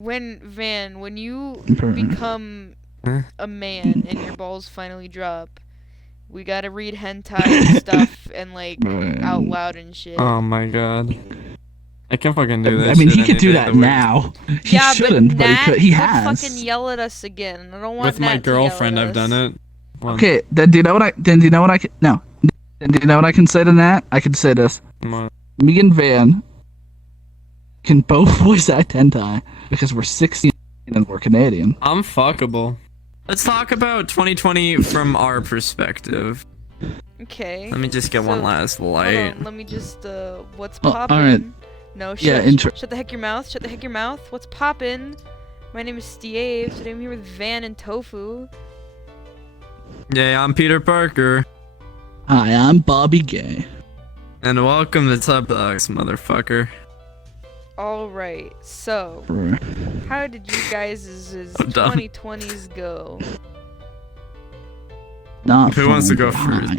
When you become a man and your balls finally drop, we gotta read hentai and stuff and like out loud and shit. Oh my god. I can't fucking do that. I mean, he could do that now. He shouldn't, but he has. Fucking yell at us again. I don't want With my girlfriend, I've done it. Okay, then do you know what I? Then do you know what I can? No. Then do you know what I can say to Nat? I can say this. Me and Van can both voice act hentai because we're 16 and we're Canadian. I'm fuckable. Let's talk about 2020 from our perspective. Okay. Let me just get one last light. Let me just what's poppin'? Alright. No, shut the heck your mouth. Shut the heck your mouth. What's poppin'? My name is Steve. Today I'm here with Van and Tofu. Yeah, I'm Peter Parker. Hi, I'm Bobby Gay. And welcome to Tub Dogs, motherfucker. Alright, so how did you guys' 2020s go? Not Who wants to go first?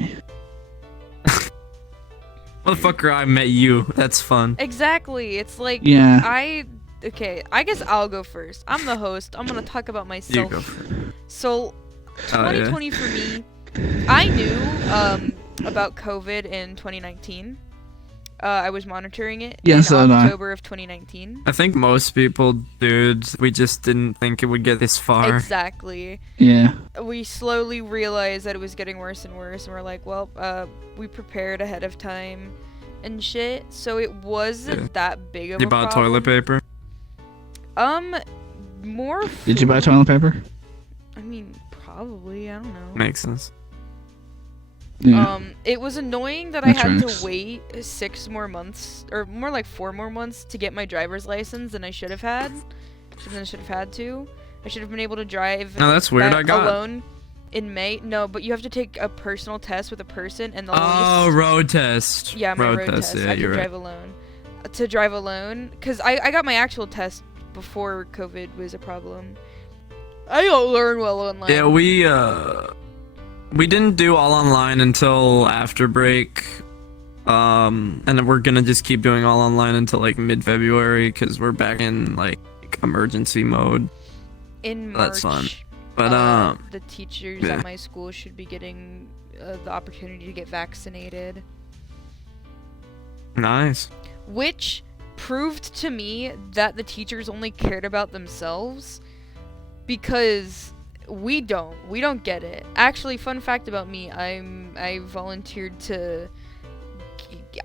Motherfucker, I met you. That's fun. Exactly. It's like, okay, I guess I'll go first. I'm the host. I'm gonna talk about myself. You go first. So, 2020 for me, I knew about COVID in 2019. I was monitoring it in October of 2019. I think most people, dude, we just didn't think it would get this far. Exactly. Yeah. We slowly realized that it was getting worse and worse, and we're like, well, we prepared ahead of time and shit, so it wasn't that big of a problem. You bought toilet paper? More food. Did you buy toilet paper? I mean, probably, I don't know. Makes sense. Yeah. It was annoying that I had to wait 6 more months, or more like 4 more months, to get my driver's license than I should have had. I should have had to. I should have been able to drive that's weird. I got alone in May. No, but you have to take a personal test with a person, and the road test. Yeah, my road test. Yeah, I could drive alone. To drive alone, because I got my actual test before COVID was a problem. I don't learn well online. Yeah, we didn't do all online until after break, and then we're gonna just keep doing all online until like mid-February because we're back in like emergency mode. In March, that's fun. But the teachers at my school should be getting the opportunity to get vaccinated. Nice. Which proved to me that the teachers only cared about themselves, because we don't get it. Actually, fun fact about me, I volunteered to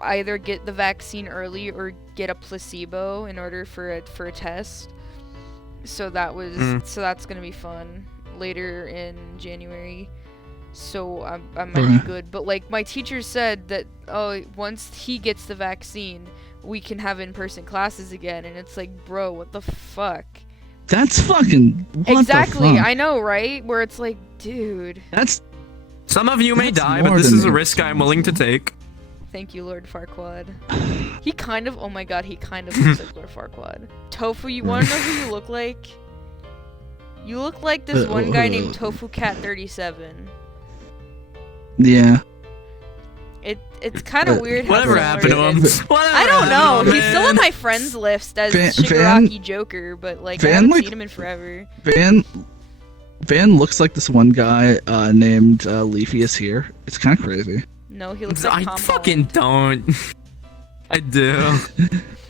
either get the vaccine early or get a placebo in order for a test. So that was so that's gonna be fun later in January. So I might be good. But like my teacher said that once he gets the vaccine, we can have in-person classes again, and it's like, bro, what the fuck? That's fucking exactly. The fuck? I know, right? Where it's like, dude. Some of you may die, but this is a risk I'm willing to take. Thank you, Lord Farquaad. He kind of, oh my god, he kind of looks like Lord Farquaad. Tofu, you wanna know who you look like? You look like this one guy named Tofu Cat 37. Yeah. It's kind of weird. Whatever happened to him? I don't know. He's still on my friends list as Shigaraki Joker, but like I haven't seen him in forever. Van looks like this one guy named Leafy is here. It's kind of crazy. No, he looks like I fucking don't. I do.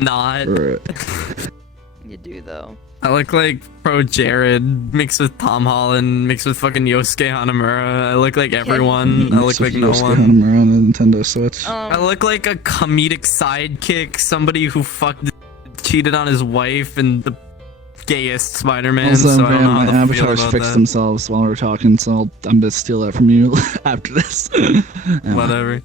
Not. You do though. I look like Pro Jared mixed with Tom Holland mixed with fucking Yosuke Hanamura. I look like everyone. I look like no one. Hanamura on the Nintendo Switch. I look like a comedic sidekick, somebody who cheated on his wife, and the gayest Spider-Man. Also, so I don't know how my to feel avatars about fixed that. themselves while we're talking, so I'm gonna steal that from you after this. Whatever.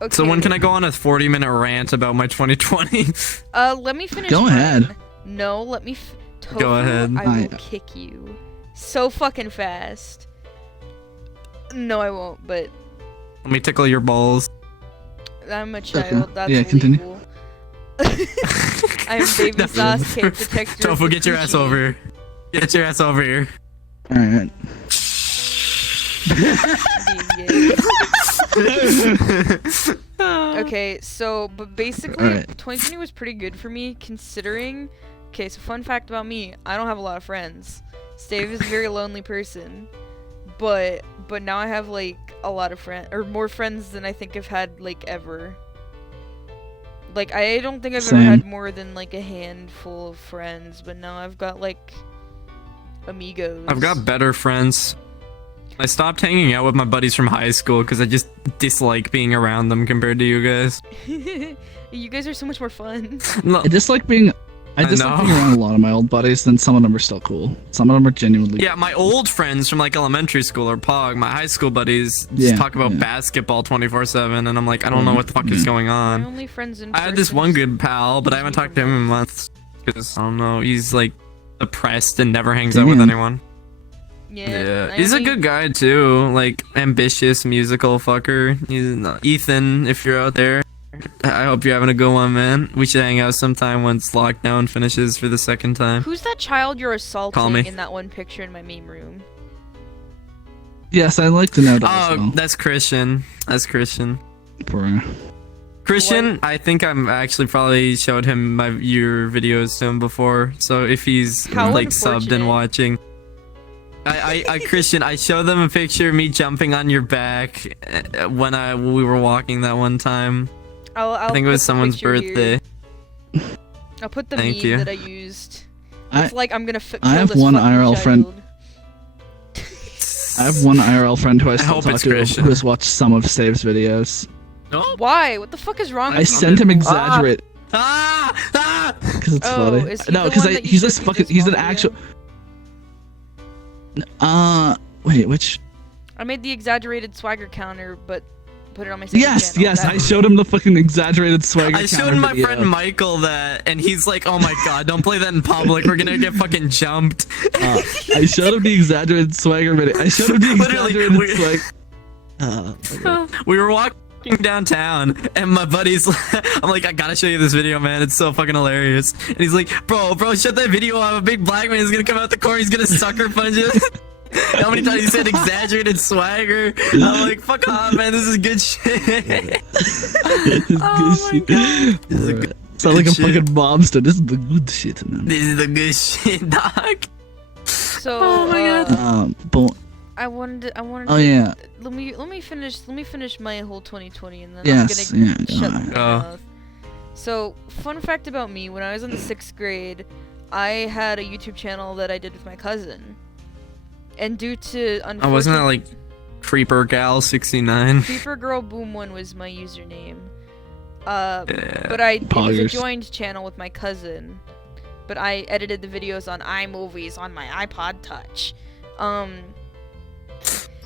Okay. So when can I go on a 40-minute rant about my 2020? Let me finish. Go ahead. No, let me. Tofu, go ahead. I will kick you so fucking fast. No, I won't. But let me tickle your balls. I'm a child. That's continue. illegal. I'm baby Sasuke. Protect your Tofu, get your ass over here. Get your ass over here. All right. Okay, so but basically, 2020 was pretty good for me considering okay, so fun fact about me, I don't have a lot of friends. Stave is a very lonely person. But now I have like a lot of friends, or more friends than I think I've had like ever. Like I don't think I've ever had more than like a handful of friends, but now I've got like amigos. I've got better friends. I stopped hanging out with my buddies from high school because I just dislike being around them compared to you guys. You guys are so much more fun. I dislike being around a lot of my old buddies, then some of them are still cool. Some of them are genuinely Yeah, my old friends from like elementary school or POG, my high school buddies just talk about basketball 24/7, and I'm like, I don't know what the fuck is going My on. only friends in I had this one good pal, but I haven't talked to him in months because I don't know, he's like depressed and never hangs out with anyone. Yeah, he's a good guy too, like ambitious musical fucker. He's Ethan, if you're out there. I hope you're having a good one, man. We should hang out sometime once lockdown finishes for the second time. Who's that child you're assaulting Call me. in that one picture in my meme room? Yes, I'd like to know that as well. That's Christian. That's Christian. Poor. Christian, I think I'm actually probably showed him your videos to him before. So if he's like subbed and watching, I Christian, I showed them a picture of me jumping on your back when we were walking that one time. I think it was someone's birthday. I'll put the Thank meme you. that I used. It's like I'm gonna kill I have this one fucking IRL friend. child. I have one IRL friend who I still hope talk it's to Christian. who has watched some of Save's videos. Oh. Why? What the fuck is wrong with you? I sent him exaggerate Ah! because it's Oh, funny. is he No, the because one that you he's showed this me fucking this he's an one actual. video? Wait, which? I made the exaggerated swagger counter, but put it on my second Yes, channel. yes, I showed him the fucking exaggerated swagger. I showed counter my video. friend Michael that, and he's like, "Oh my god, don't play that in public. We're gonna get fucking jumped." I showed him the exaggerated swagger video. I showed him the Literally, exaggerated swagger. We were walking downtown, and my buddy's I'm like, I gotta show you this video, man. It's so fucking hilarious. And he's like, bro, shut that video off. A big black man is gonna come out the corner. He's gonna sucker punch it. How many times he said exaggerated swagger? I'm like, fuck off, man. This is good shit. Oh my god. This is good Sound like a shit. fucking mobster. This is the good shit, man. This is the good shit, dog. So, Oh my god. But I wanted oh yeah, let me finish my whole 2020 and then Yes, I'm yeah, gonna shut go my mouth. So, fun fact about me, when I was in the 6th grade, I had a YouTube channel that I did with my cousin. And due to Oh, wasn't that like Creeper Gal 69? Creeper Girl Boom 1 was my username. But it was a Poggers. joined channel with my cousin. But I edited the videos on iMovies on my iPod Touch.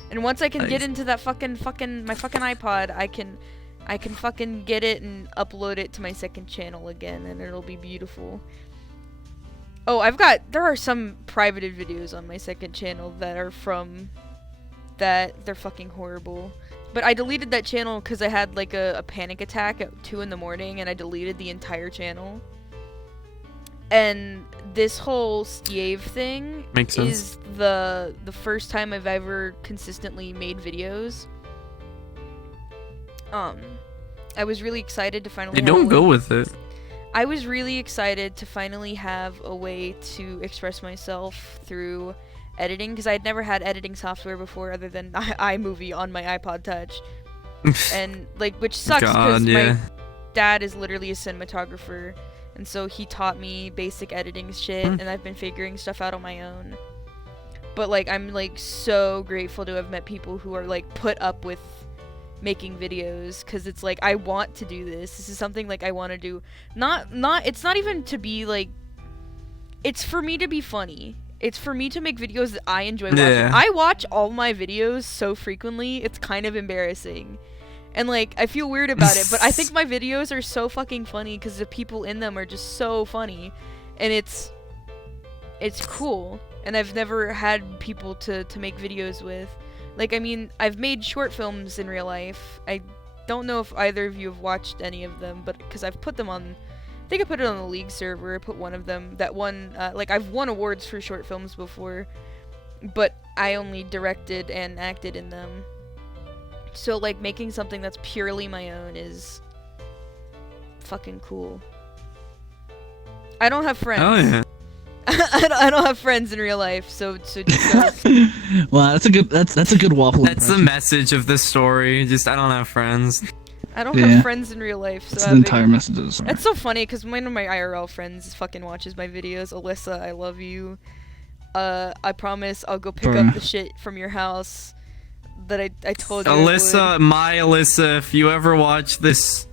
And once I can get into that my fucking iPod, I can fucking get it and upload it to my second channel again, and it'll be beautiful. Oh, there are some privated videos on my second channel that are they're fucking horrible. But I deleted that channel because I had like a panic attack at 2 in the morning, and I deleted the entire channel. And this whole Stave thing Makes sense. is the first time I've ever consistently made videos. I was really excited to finally. They don't go with it. I was really excited to finally have a way to express myself through editing, because I had never had editing software before other than iMovie on my iPod Touch, and which sucks because my dad is literally a cinematographer, and so he taught me basic editing shit, and I've been figuring stuff out on my own. But I'm so grateful to have met people who are put up with making videos, because it's I want to do this. This is something I want to do. It's not even to be it's for me to be funny. It's for me to make videos that I enjoy watching. Yeah. I watch all my videos so frequently, it's kind of embarrassing. And I feel weird about it, but I think my videos are so fucking funny because the people in them are just so funny. And it's cool. And I've never had people to make videos with. I've made short films in real life. I don't know if either of you have watched any of them, but because I've put them on, I think I put it on the League server. I put one of them, that one, I've won awards for short films before, but I only directed and acted in them. So, making something that's purely my own is fucking cool. I don't have friends. Oh yeah. I don't have friends in real life, so just, Well, that's a good waffle. That's the impression. message of this story. Just I don't have friends. I don't Yeah. have friends in real life, so That's the entire message of the story. It's so funny because one of my IRL friends fucking watches my videos. Alyssa, I love you. I promise I'll go pick up the shit from your house that I told you. Alyssa, my Alyssa, if you ever watch this,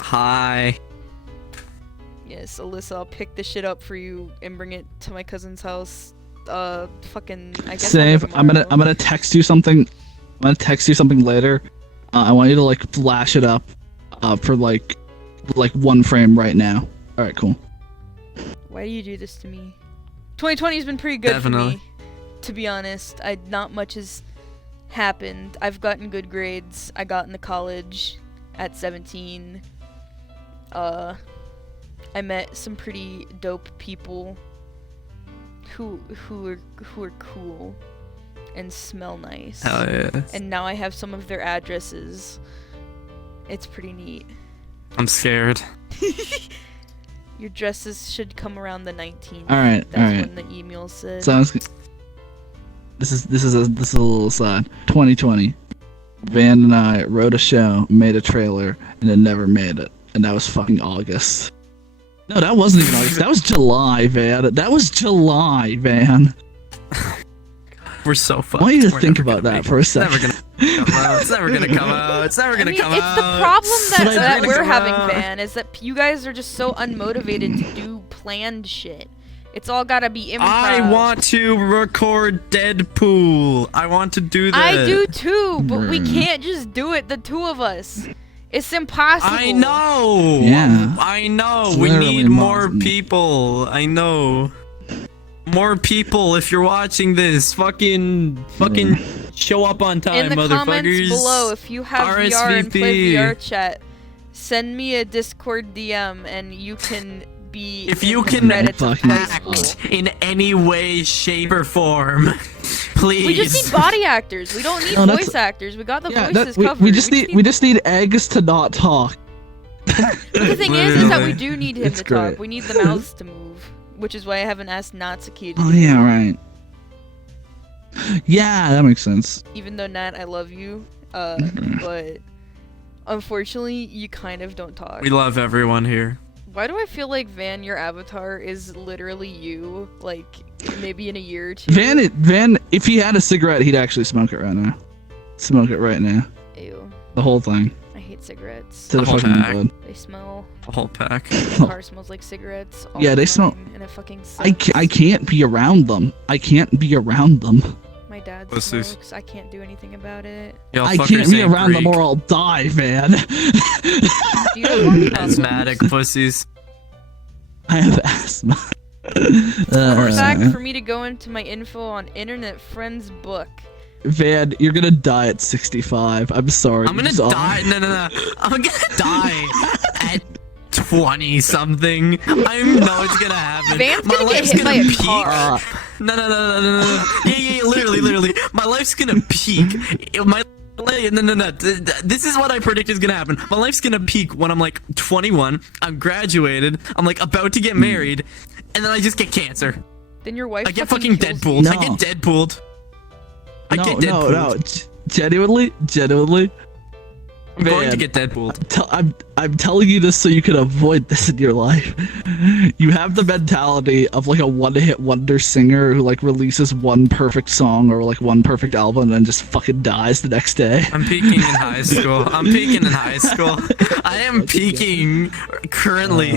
hi. Yes, Alyssa, I'll pick the shit up for you and bring it to my cousin's house. Fucking. I guess Save. I'm gonna text you something. I'm gonna text you something later. I want you to like flash it up, for like one frame right now. All right, cool. Why do you do this to me? 2020 has been pretty good Definitely. for me, to be honest. Not much has happened. I've gotten good grades. I got into college at 17. I met some pretty dope people who are cool and smell nice. Hell yeah. And now I have some of their addresses. It's pretty neat. I'm scared. Your dresses should come around the 19th. All right, That's all right. when the email said. Sounds good. This is a little aside. 2020. Van and I wrote a show, made a trailer, and it never made it. And that was fucking August. No, that wasn't even August. That was July, Van. That was July, Van. We're so fucked. I want you to We're think never about gonna that make for a it. second. It's never gonna come out. It's never gonna come out. It's the problem that, Never that gonna we're come having, out. Van, is that you guys are just so unmotivated to do planned shit. It's all gotta be improv. I want to record Deadpool. I want to do that. I do too, but we Bruh. can't just do it, the two of us. It's impossible. I know. Yeah. I know. It's We literally need more impossible. people. I know. More people. If you're watching this, fucking show up on time, In the motherfuckers. comments below, if you have VR and play RSVP. VR chat, send me a Discord DM and you can be If in you the can credits of fucking high school. act in any way, shape, or form, please. We just need body actors. We don't need No, that's- voice actors. We got the Yeah, voices we covered. we just need eggs to not talk. But the thing is that we Literally. do need him It's to great. talk. We need the mouths to move, which is why I haven't asked Natsuki to Oh do yeah, it. right. Yeah, that makes sense. Even though Nat, I love you, but unfortunately, you kind of don't talk. We love everyone here. Why do I feel like Van, your avatar, is literally you? Like maybe in a year or two. Van, if he had a cigarette, he'd actually smoke it right now. Smoke it right now. Ew, The whole thing. I hate cigarettes. To the The whole fucking pack. blood. They smell. A whole pack. The car smells like cigarettes. All Yeah, the they smell- time, and it fucking I sucks. can't be around them. I can't be around them. My dad Pussies. smokes. I can't do anything about it. Y'all I fuckers can't be ain't around them Greek. or I'll die, Van. Do you have lung problems? Asthmatic pussies. I have asthma. Fun fact for me to go into my info on Internet Friends book. Van, you're gonna die at 65. I'm sorry. I'm gonna It's all- die. No. I'm gonna die at 20 something. I know it's gonna happen. Van's My gonna get life's hit by gonna a peak. car. No. Yeah. Literally. My life's gonna peak. No. This is what I predict is gonna happen. My life's gonna peak when I'm like 21. I'm graduated. I'm like about to get married, and then I just get cancer. Then your wife I get fucking kills Deadpooled. No. I get Deadpooled. I No, get Deadpooled. no. Genuinely. I'm going to Van, get Deadpooled. I'm telling you this so you can avoid this in your life. You have the mentality of like a one-hit wonder singer who like releases one perfect song or like one perfect album and then just fucking dies the next day. I'm peaking in high school. I am peaking currently.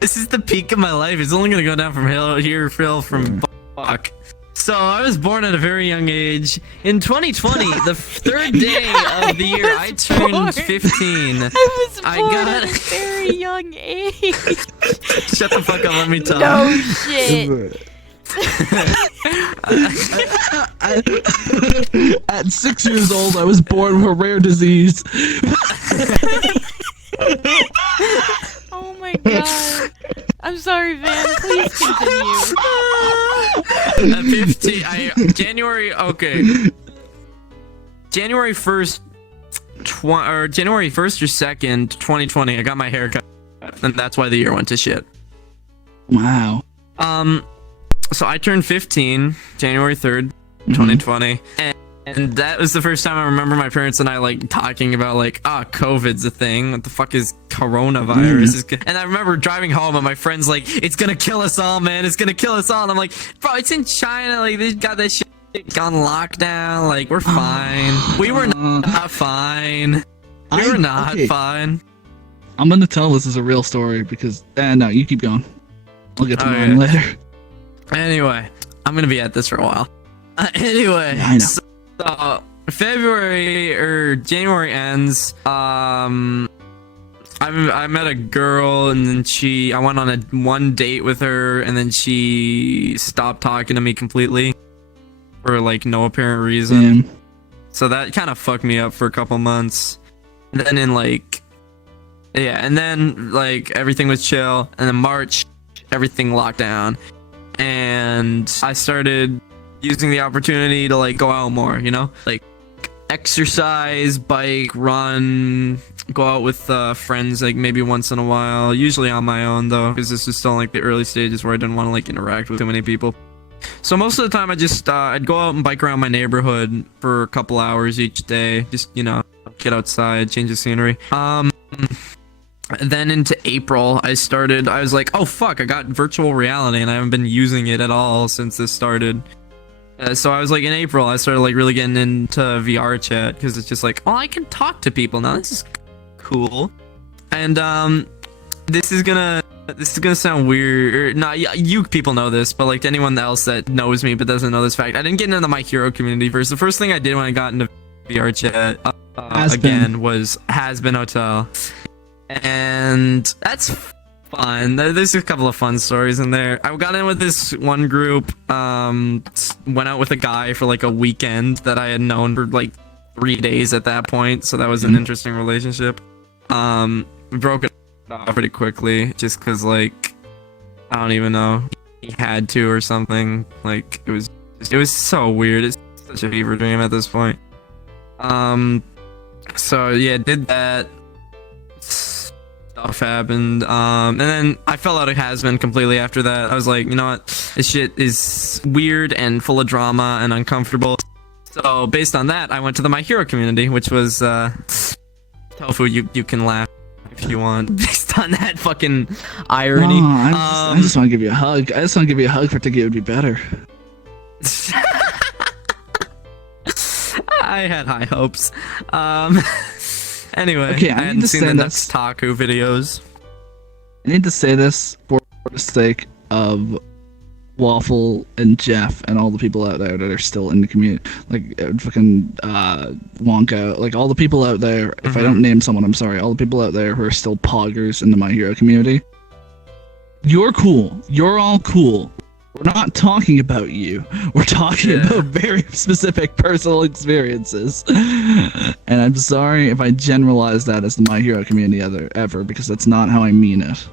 This is the peak of my life. It's only gonna go down from here from fuck. So I was born at a very young age. In 2020, the third day of the year, I turned 15. I was I born got- at a very young age. Shut the fuck up, let me talk. No shit. At 6 years old, I was born with a rare disease. Oh my god. I'm sorry, Van. Please continue. At 15, January 1st, January 1st or 2nd, 2020, I got my hair cut, and that's why the year went to shit. Wow. So I turned 15 January 3rd, 2020, and that was the first time I remember my parents and I like talking about like, COVID's a thing. What the fuck is coronavirus? And I remember driving home and my friends like, it's gonna kill us all, man. It's gonna kill us all. And I'm like, bro, it's in China. Like they got that shit on lockdown. Like we're fine. We were not fine. We were not fine. I'm gonna tell this is a real story because no, you keep going. I'll get to mine later. Anyway, I'm gonna be at this for a while. Anyway, yeah, I know. So February or January ends. I met a girl and then I went on one date with her and then she stopped talking to me completely for like no apparent reason. Damn. So that kind of fucked me up for a couple months. And then and then like everything was chill. And then March, everything locked down. And I started using the opportunity to like go out more, you know, like exercise, bike, run, go out with friends like maybe once in a while, usually on my own though, because this was still like the early stages where I didn't want to like interact with too many people. So most of the time I just I'd go out and bike around my neighborhood for a couple hours each day, just, you know, get outside, change the scenery. Then into April, I was like, oh fuck, I got virtual reality and I haven't been using it at all since this started. So I was like, in April, I started like really getting into VR chat because it's just like, oh, I can talk to people now. This is cool. And this is gonna sound weird. Or not, you people know this, but like to anyone else that knows me but doesn't know this fact, I didn't get into My Hero community first. The first thing I did when I got into VR chat was Has Been Hotel. And that's fun. There's a couple of fun stories in there. I got in with this one group, went out with a guy for like a weekend that I had known for like 3 days at that point, so that was an interesting relationship. We broke it off pretty quickly just because like I don't even know, he had to or something. Like it was so weird. It's such a fever dream at this point. So yeah, did that. Stuff happened, and then I fell out of Has-Been completely after that. I was like, you know what, this shit is weird and full of drama and uncomfortable. So based on that, I went to the My Hero community, which was Tofu, you can laugh if you want based on that fucking irony. I just want to give you a hug. I just want to give you a hug for thinking it would be better. I had high hopes. Anyway, okay, I hadn't seen the next Taku videos. I need to say this for the sake of Waffle and Jeff and all the people out there that are still in the community. Like, fucking Wonka, like all the people out there, if I don't name someone, I'm sorry, all the people out there who are still poggers in the My Hero community. You're cool. You're all cool. We're not talking about you. We're talking about very specific personal experiences. And I'm sorry if I generalize that as the My Hero community ever, because that's not how I mean it.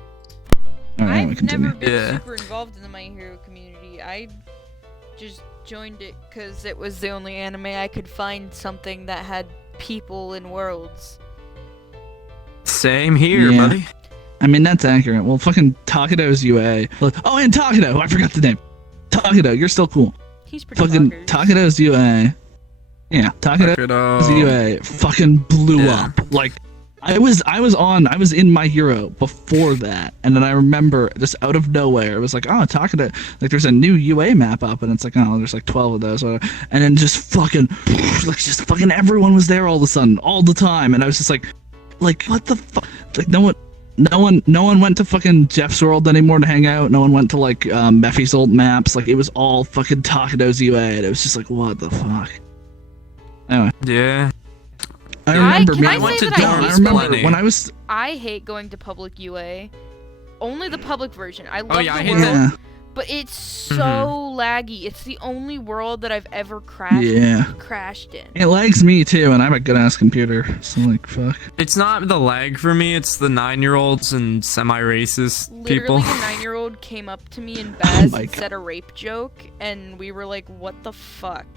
Alright, I've never been super involved in the My Hero community. I just joined it because it was the only anime I could find something that had people in worlds. Same here, buddy. I mean, that's accurate. Well, fucking Takedo's UA. Oh, and Takedo! I forgot the name. Takedo, you're still cool. He's pretty fucking Takedo's UA. Yeah, Takedo's UA fucking blew up. Like, I was in My Hero before that, and then I remember just out of nowhere, it was like, oh, Takedo, like there's a new UA map up, and it's like, oh, there's like 12 of those, and then just fucking everyone was there all of a sudden, all the time, and I was just like, what the fuck? Like, no one went to fucking Jeff's World anymore to hang out. No one went to like Mephi's old maps. Like, it was all fucking Takedo's UA, and it was just like, what the fuck? Anyway. Yeah. I remember when I hate going to public UA. Only the public version. I love the world, but it's so laggy. It's the only world that I've ever crashed in. It lags me too, and I have a good ass computer. So like, fuck. It's not the lag for me. It's the 9-year-olds and semi-racist people. Literally, a 9-year-old came up to me in Baz and said a rape joke, and we were like, "What the fuck?"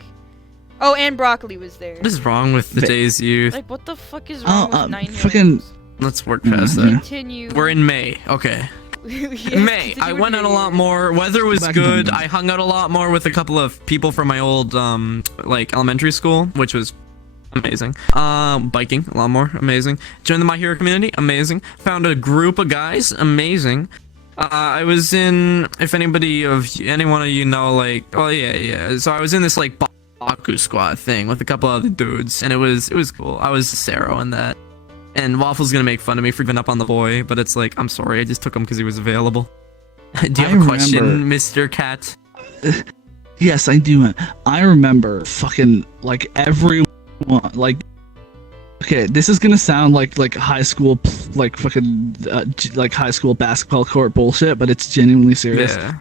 Oh, and Broccoli was there. What is wrong with today's youth? Like, what the fuck is wrong with 9-year-olds? Fucking... Let's work past that. Continue. We're in May. Okay. May, I went out a lot more. Weather was good. I hung out a lot more with a couple of people from my old like elementary school, which was amazing. Biking a lot more, amazing. Joined the My Hero community, amazing. Found a group of guys, amazing. I was in, if any one of you know, like, oh yeah. So I was in this like Baku squad thing with a couple other dudes, and it was cool. I was Saro in that. And Waffle's gonna make fun of me for giving up on the boy, but it's like, I'm sorry, I just took him because he was available. Do you have a question, Mr. Cat? Yes, I do. I remember fucking like everyone like. Okay, this is gonna sound like high school, like fucking like high school basketball court bullshit, but it's genuinely serious. Yeah.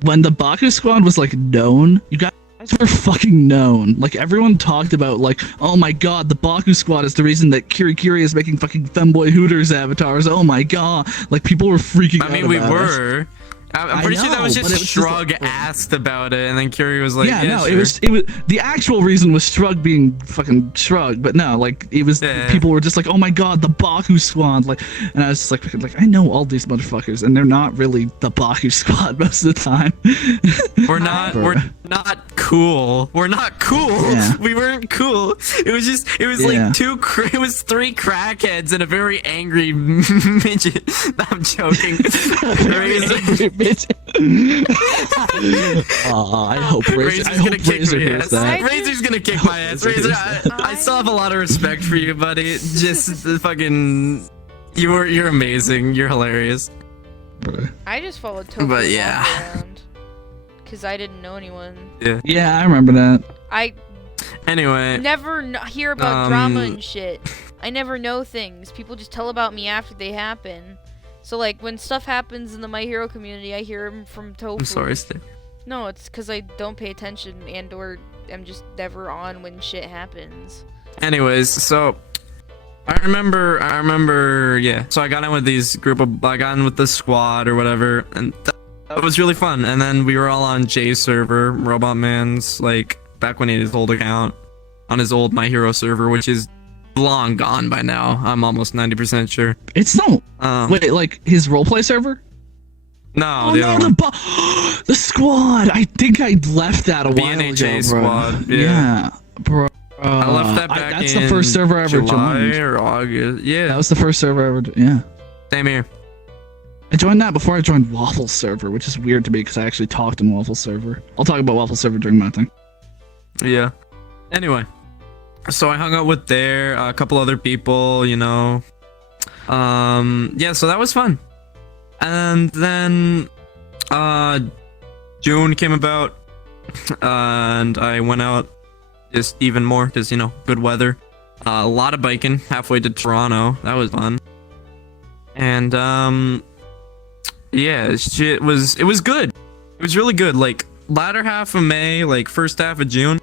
When the Baku squad was like known, you guys were fucking known. Like everyone talked about like, oh my god, the Baku squad is the reason that Kiri is making fucking femboy Hooters avatars. Oh my god, like people were freaking out. I mean, we about were. it. I'm pretty sure that was just Shrug asked about it, and then Kiri was like, yeah, no, sure. it was the actual reason was Shrug being fucking Shrug, but no, like it was people were just like, oh my god, the Baku squad, like, and I was just like I know all these motherfuckers, and they're not really the Baku squad most of the time. We're not cool. We're not cool. Yeah. We weren't cool. It was like it was three crackheads and a very angry midget. I'm joking. I hope Razor's hears that. Razor's gonna kick my ass. Razor, I still have a lot of respect for you, buddy. Just the fucking, you're amazing. You're hilarious. I just followed Tofu around because I didn't know anyone. Yeah, I remember that. Anyway, never hear about drama and shit. I never know things. People just tell about me after they happen. So, like, when stuff happens in the My Hero community, I hear them from Tofu. I'm sorry, Steve. No, it's because I don't pay attention and or I'm just never on when shit happens. Anyways, so I remember, yeah. So I got in with I got in with the squad or whatever, and that was really fun. And then we were all on Jay's server, Robot Man's, like, back when he had his old account, on his old My Hero server, which is long gone by now. I'm almost 90% sure. It's no. Wait, like his roleplay server? No, the squad. I think I left that a while ago, bro. Squad. Yeah, bro. I left that back that's the first server I ever July joined. Or August. Yeah. That was the first server I ever. Yeah. Same here. I joined that before I joined Waffle's server, which is weird to me because I actually talked in Waffle's server. I'll talk about Waffle's server during my thing. Yeah. Anyway. So I hung out with a couple other people, you know. Yeah, so that was fun. And then June came about, and I went out just even more because, you know, good weather. A lot of biking halfway to Toronto. That was fun. And yeah, it was good. It was really good. Like latter half of May, like first half of June.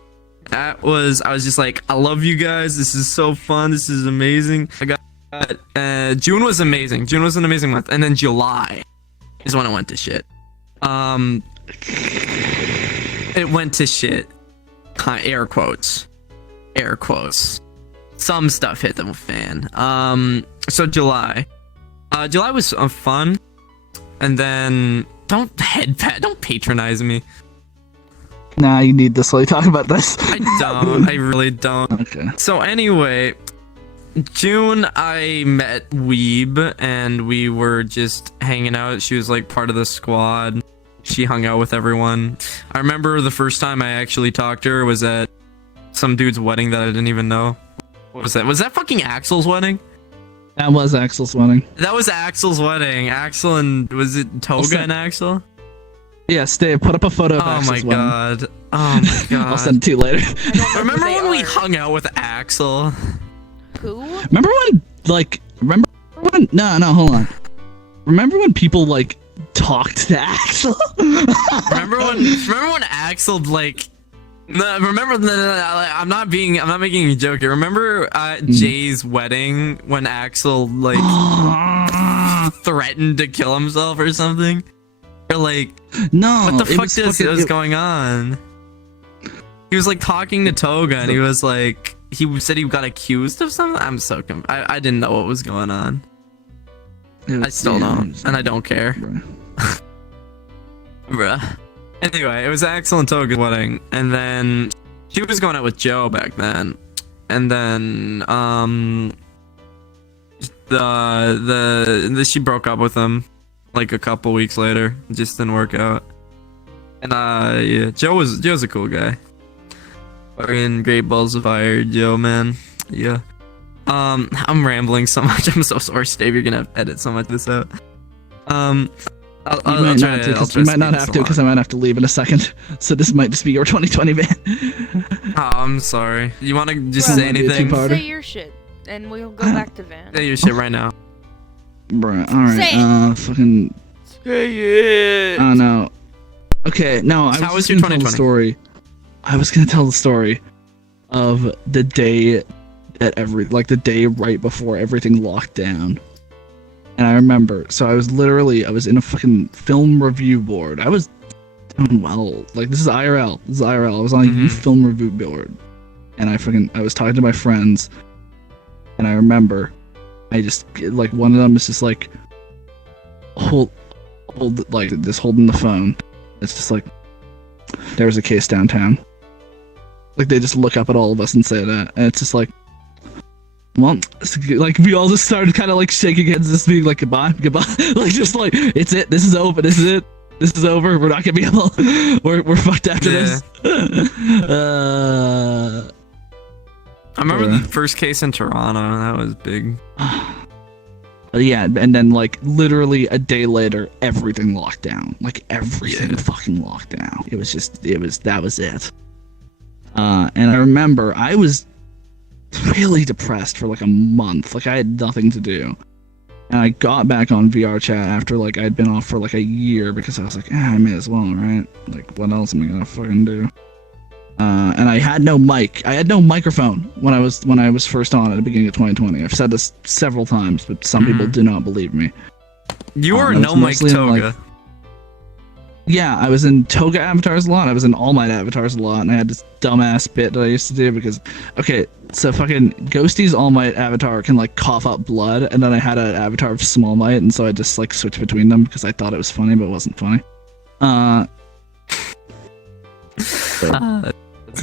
I was just like, I love you guys. This is so fun. This is amazing. June was amazing. June was an amazing month. And then July is when it went to shit. It went to shit. Air quotes. Some stuff hit the fan. So July. July was fun. And then don't patronize me. Nah, you need to slowly talk about this. I don't. I really don't. Okay. So anyway, June, I met Weeb, and we were just hanging out. She was like part of the squad. She hung out with everyone. I remember the first time I actually talked to her was at some dude's wedding that I didn't even know. What was that? Was that fucking Axel's wedding? That was Axel's wedding. That was Axel's wedding. Axel and, was it Toga and Axel? Yes, Dave, put up a photo of Axel's wedding. Oh my god. I'll send it to you later. Remember when we hung out with Axel? Who? Remember when no, hold on. Remember when people like talked to Axel? remember when Axel like I'm not making a joke here. Remember Jay's wedding when Axel like threatened to kill himself or something? Or like, no, what the fuck was going on? He was like talking to Toga, and he was like, he said he got accused of something. I'm so I didn't know what was going on. I still don't, and I don't care. Bruh. Bruh. Anyway, it was Axel and Toga's wedding, and then she was going out with Joe back then, and then she broke up with him like a couple weeks later. It just didn't work out. And yeah, Joe's a cool guy. Fucking great balls of fire, Joe, man. Yeah. I'm rambling so much. I'm so sorry, Steve. You're gonna have to edit so much of this out. You might not have to because I might have to leave in a second. So this might just be your 2020 van. Oh, I'm sorry. You want to just Bro, say anything? say your shit, and we'll go back to Van. Say your shit right now. Bruh, alright, fucking... Say it! Oh, no. Okay, no, I How was was your gonna tell the 2020? story. I was gonna tell the story of the day that the day right before everything locked down. And I remember, so I was in a fucking film review board. I was doing well. Like, this is IRL. I was on a youth film review board. And I was talking to my friends. And I remember, like, one of them is just like, holding the phone. It's just like, there's a case downtown. Like, they just look up at all of us and say that. And it's just like, well, like, we all just started kind of like shaking hands, just being like, goodbye. Like, just like, it's it. This is over. This is over. We're not gonna be able. We're fucked after this. I remember the first case in Toronto. That was big. Yeah, and then like literally a day later, everything locked down. Like everything fucking locked down. That was it. And I remember I was really depressed for like a month. Like I had nothing to do. And I got back on VR chat after like I'd been off for like a year because I was like, I may as well, right? Like what else am I gonna fucking do? And I had no mic. I had no microphone when I was first on at the beginning of 2020. I've said this several times, but some people do not believe me. You were no mic Toga. Yeah, I was in Toga avatars a lot. I was in All Might avatars a lot, and I had this dumbass bit that I used to do because, okay, so fucking Ghosty's All Might avatar can like cough up blood, and then I had an avatar of Small Might, and so I just like switched between them because I thought it was funny, but it wasn't funny. That's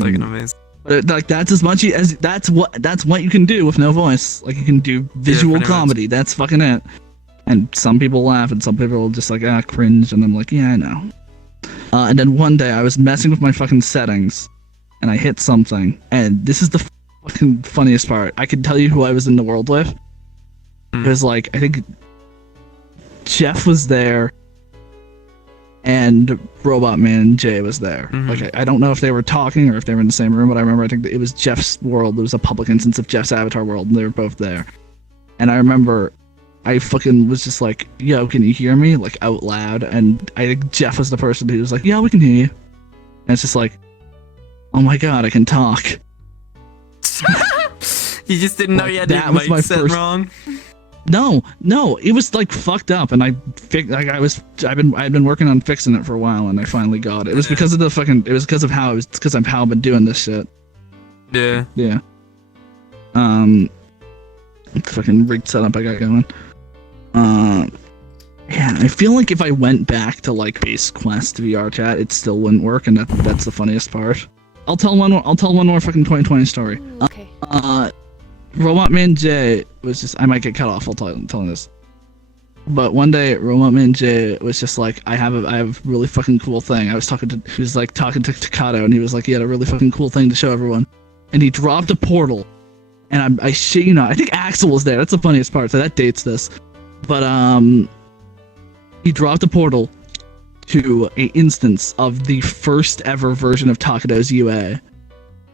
like an amazing. But like that's as much as that's what you can do with no voice. Like you can do visual comedy. That's fucking it. And some people laugh, and some people will just like cringe, and I'm like, yeah, I know. And then one day I was messing with my fucking settings, and I hit something, and this is the fucking funniest part. I can tell you who I was in the world with. It was like, I think Jeff was there, and Robot Man Jay was there. Like I don't know if they were talking or if they were in the same room, but I remember I think it was Jeff's world. It was a public instance of Jeff's avatar world, and they were both there. And I remember I fucking was just like, yo, can you hear me? Like out loud. And I think Jeff was the person who was like, yeah, we can hear you. And it's just like, oh my god, I can talk. You just didn't know you had your mic set wrong. No, it was like fucked up, and I'd been working on fixing it for a while, and I finally got it. It was because of how I've been doing this shit. Yeah. Yeah. Fucking rigged setup I got going. Yeah, I feel like if I went back to like base quest VR chat, it still wouldn't work, and that's the funniest part. I'll tell one more fucking 2020 story. Okay. Robot Man J was just, I might get cut off while telling this. But one day, Robot Man J was just like, I have a really fucking cool thing. He was talking to Takato, and he was like, he had a really fucking cool thing to show everyone. And he dropped a portal. And I shit you not, I think Axel was there. That's the funniest part, so that dates this. But, he dropped a portal to a instance of the first ever version of Takato's UA.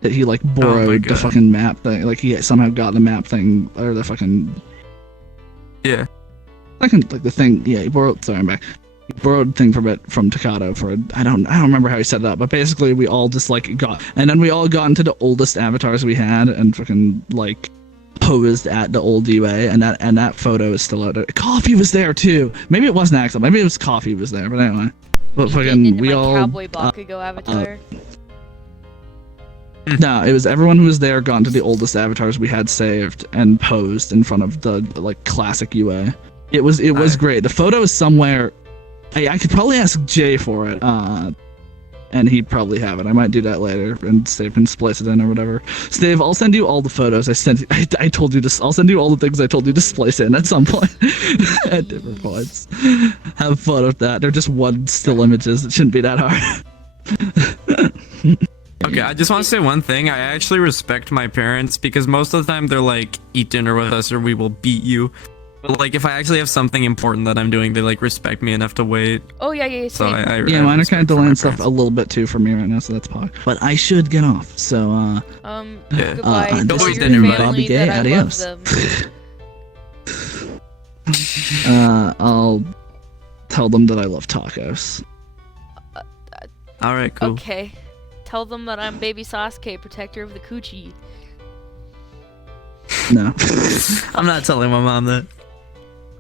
That he like borrowed the fucking map thing, like he somehow got the map thing or the fucking the thing. Yeah, he borrowed. Sorry, I'm back. He borrowed the thing from Takato for I don't remember how he set it up, but basically we all just like got into the oldest avatars we had and fucking like posed at the old UA, and that photo is still out there. Coffee was there too. Maybe it wasn't Axel. Maybe it was Coffee was there. But anyway, but fucking we all Cowboy Bakugo avatar. No, it was everyone who was there got into the oldest avatars we had saved and posed in front of the like classic UA. It was Alright. great. The photo is somewhere. I could probably ask Jay for it, and he'd probably have it. I might do that later, and Stave can splice it in or whatever. Stave, I'll send you all the photos I told you to. I'll send you all the things I told you to splice in at some point, at different points. Have fun with that. They're just one still images. It shouldn't be that hard. Okay, I just want to say one thing. I actually respect my parents because most of the time they're like, eat dinner with us or we will beat you. But like, if I actually have something important that I'm doing, they like respect me enough to wait. Oh yeah, So same. Yeah, mine are kind of respect for my delaying stuff parents. a little bit too for me right now, so that's pog. But I should get off. So Yeah. Goodbye. this Tell has your been family Bobby Gay. that I love Adios. them. I'll tell them that I love tacos. All right, cool. Okay. Tell them that I'm Baby Sasuke, protector of the coochie. No. I'm not telling my mom that.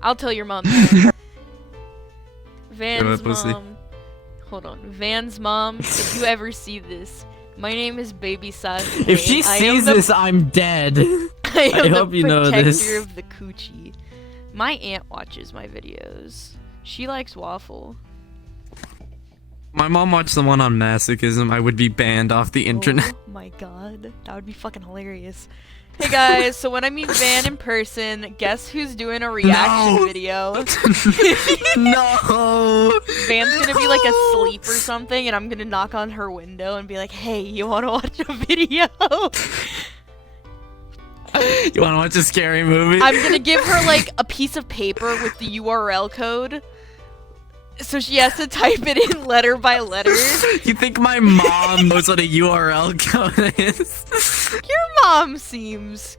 I'll tell your mom that. Van's Go ahead, pussy. mom. Hold on. Van's mom, if you ever see this, my name is Baby Sasuke. If she I am sees the- this, I'm dead. I am hope the you know protector this. of the coochie. My aunt watches my videos. She likes waffle. My mom watched the one on masochism. I would be banned off the internet. Oh my god. That would be fucking hilarious. Hey guys, so when I meet Van in person, guess who's doing a reaction No. video? No. Van's gonna be like asleep or something, and I'm gonna knock on her window and be like, hey, you wanna watch a video? You want to watch a scary movie? I'm gonna give her like a piece of paper with the URL code. So she has to type it in letter by letter. You think my mom knows what a URL code is? Your mom seems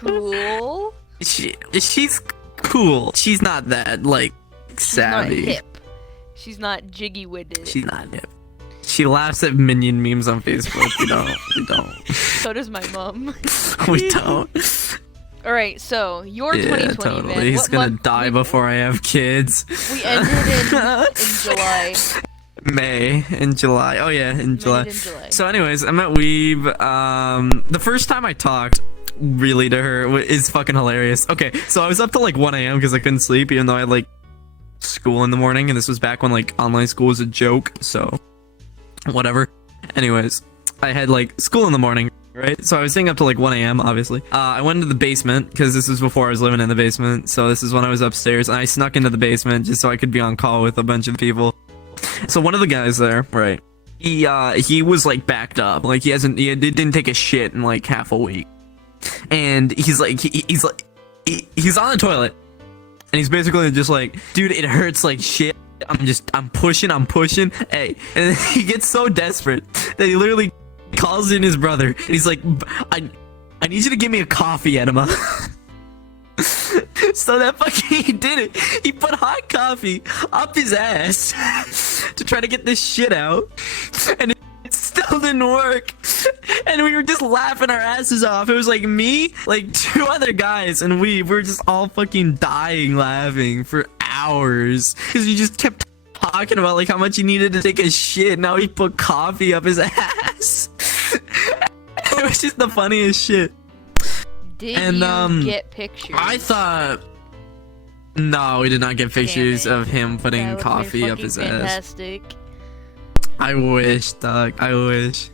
cool. She's cool. She's not that like She's not savvy. hip. She's not jiggy with it. She's not hip. She laughs at minion memes on Facebook. We don't. We don't. So does my mom. We don't. Alright, so your Yeah, 2020 totally. Van. He's What gonna month- die we- before I have kids. We ended in July. May in July. Oh yeah, in July. Ended in July. So, anyways, I'm at Weeb. The first time I talked really to her is fucking hilarious. Okay, so I was up till like 1 a.m. because I couldn't sleep, even though I had like school in the morning, and this was back when like online school was a joke. So, whatever. Anyways, I had like school in the morning. Right, so I was staying up till like 1 a.m. obviously. I went into the basement because this was before I was living in the basement. So this is when I was upstairs, and I snuck into the basement just so I could be on call with a bunch of people. So one of the guys there, right? He was like backed up, like he didn't take a shit in like half a week, and he's on the toilet, and he's basically just like, dude, it hurts like shit. I'm pushing, hey, and he gets so desperate that he literally calls in his brother, and he's like, I need you to give me a coffee enema. So that fucking he did it. He put hot coffee up his ass to try to get this shit out, and it still didn't work. And we were just laughing our asses off. It was like me, like 2 other guys, and we were just all fucking dying laughing for hours because he just kept talking about like how much he needed to take a shit. Now he put coffee up his ass. It was just the funniest shit. Did And, you get pictures? I thought. No, we did not get pictures it. of him putting That would've been coffee up fucking his ass. fantastic. I wish, dog. I wish.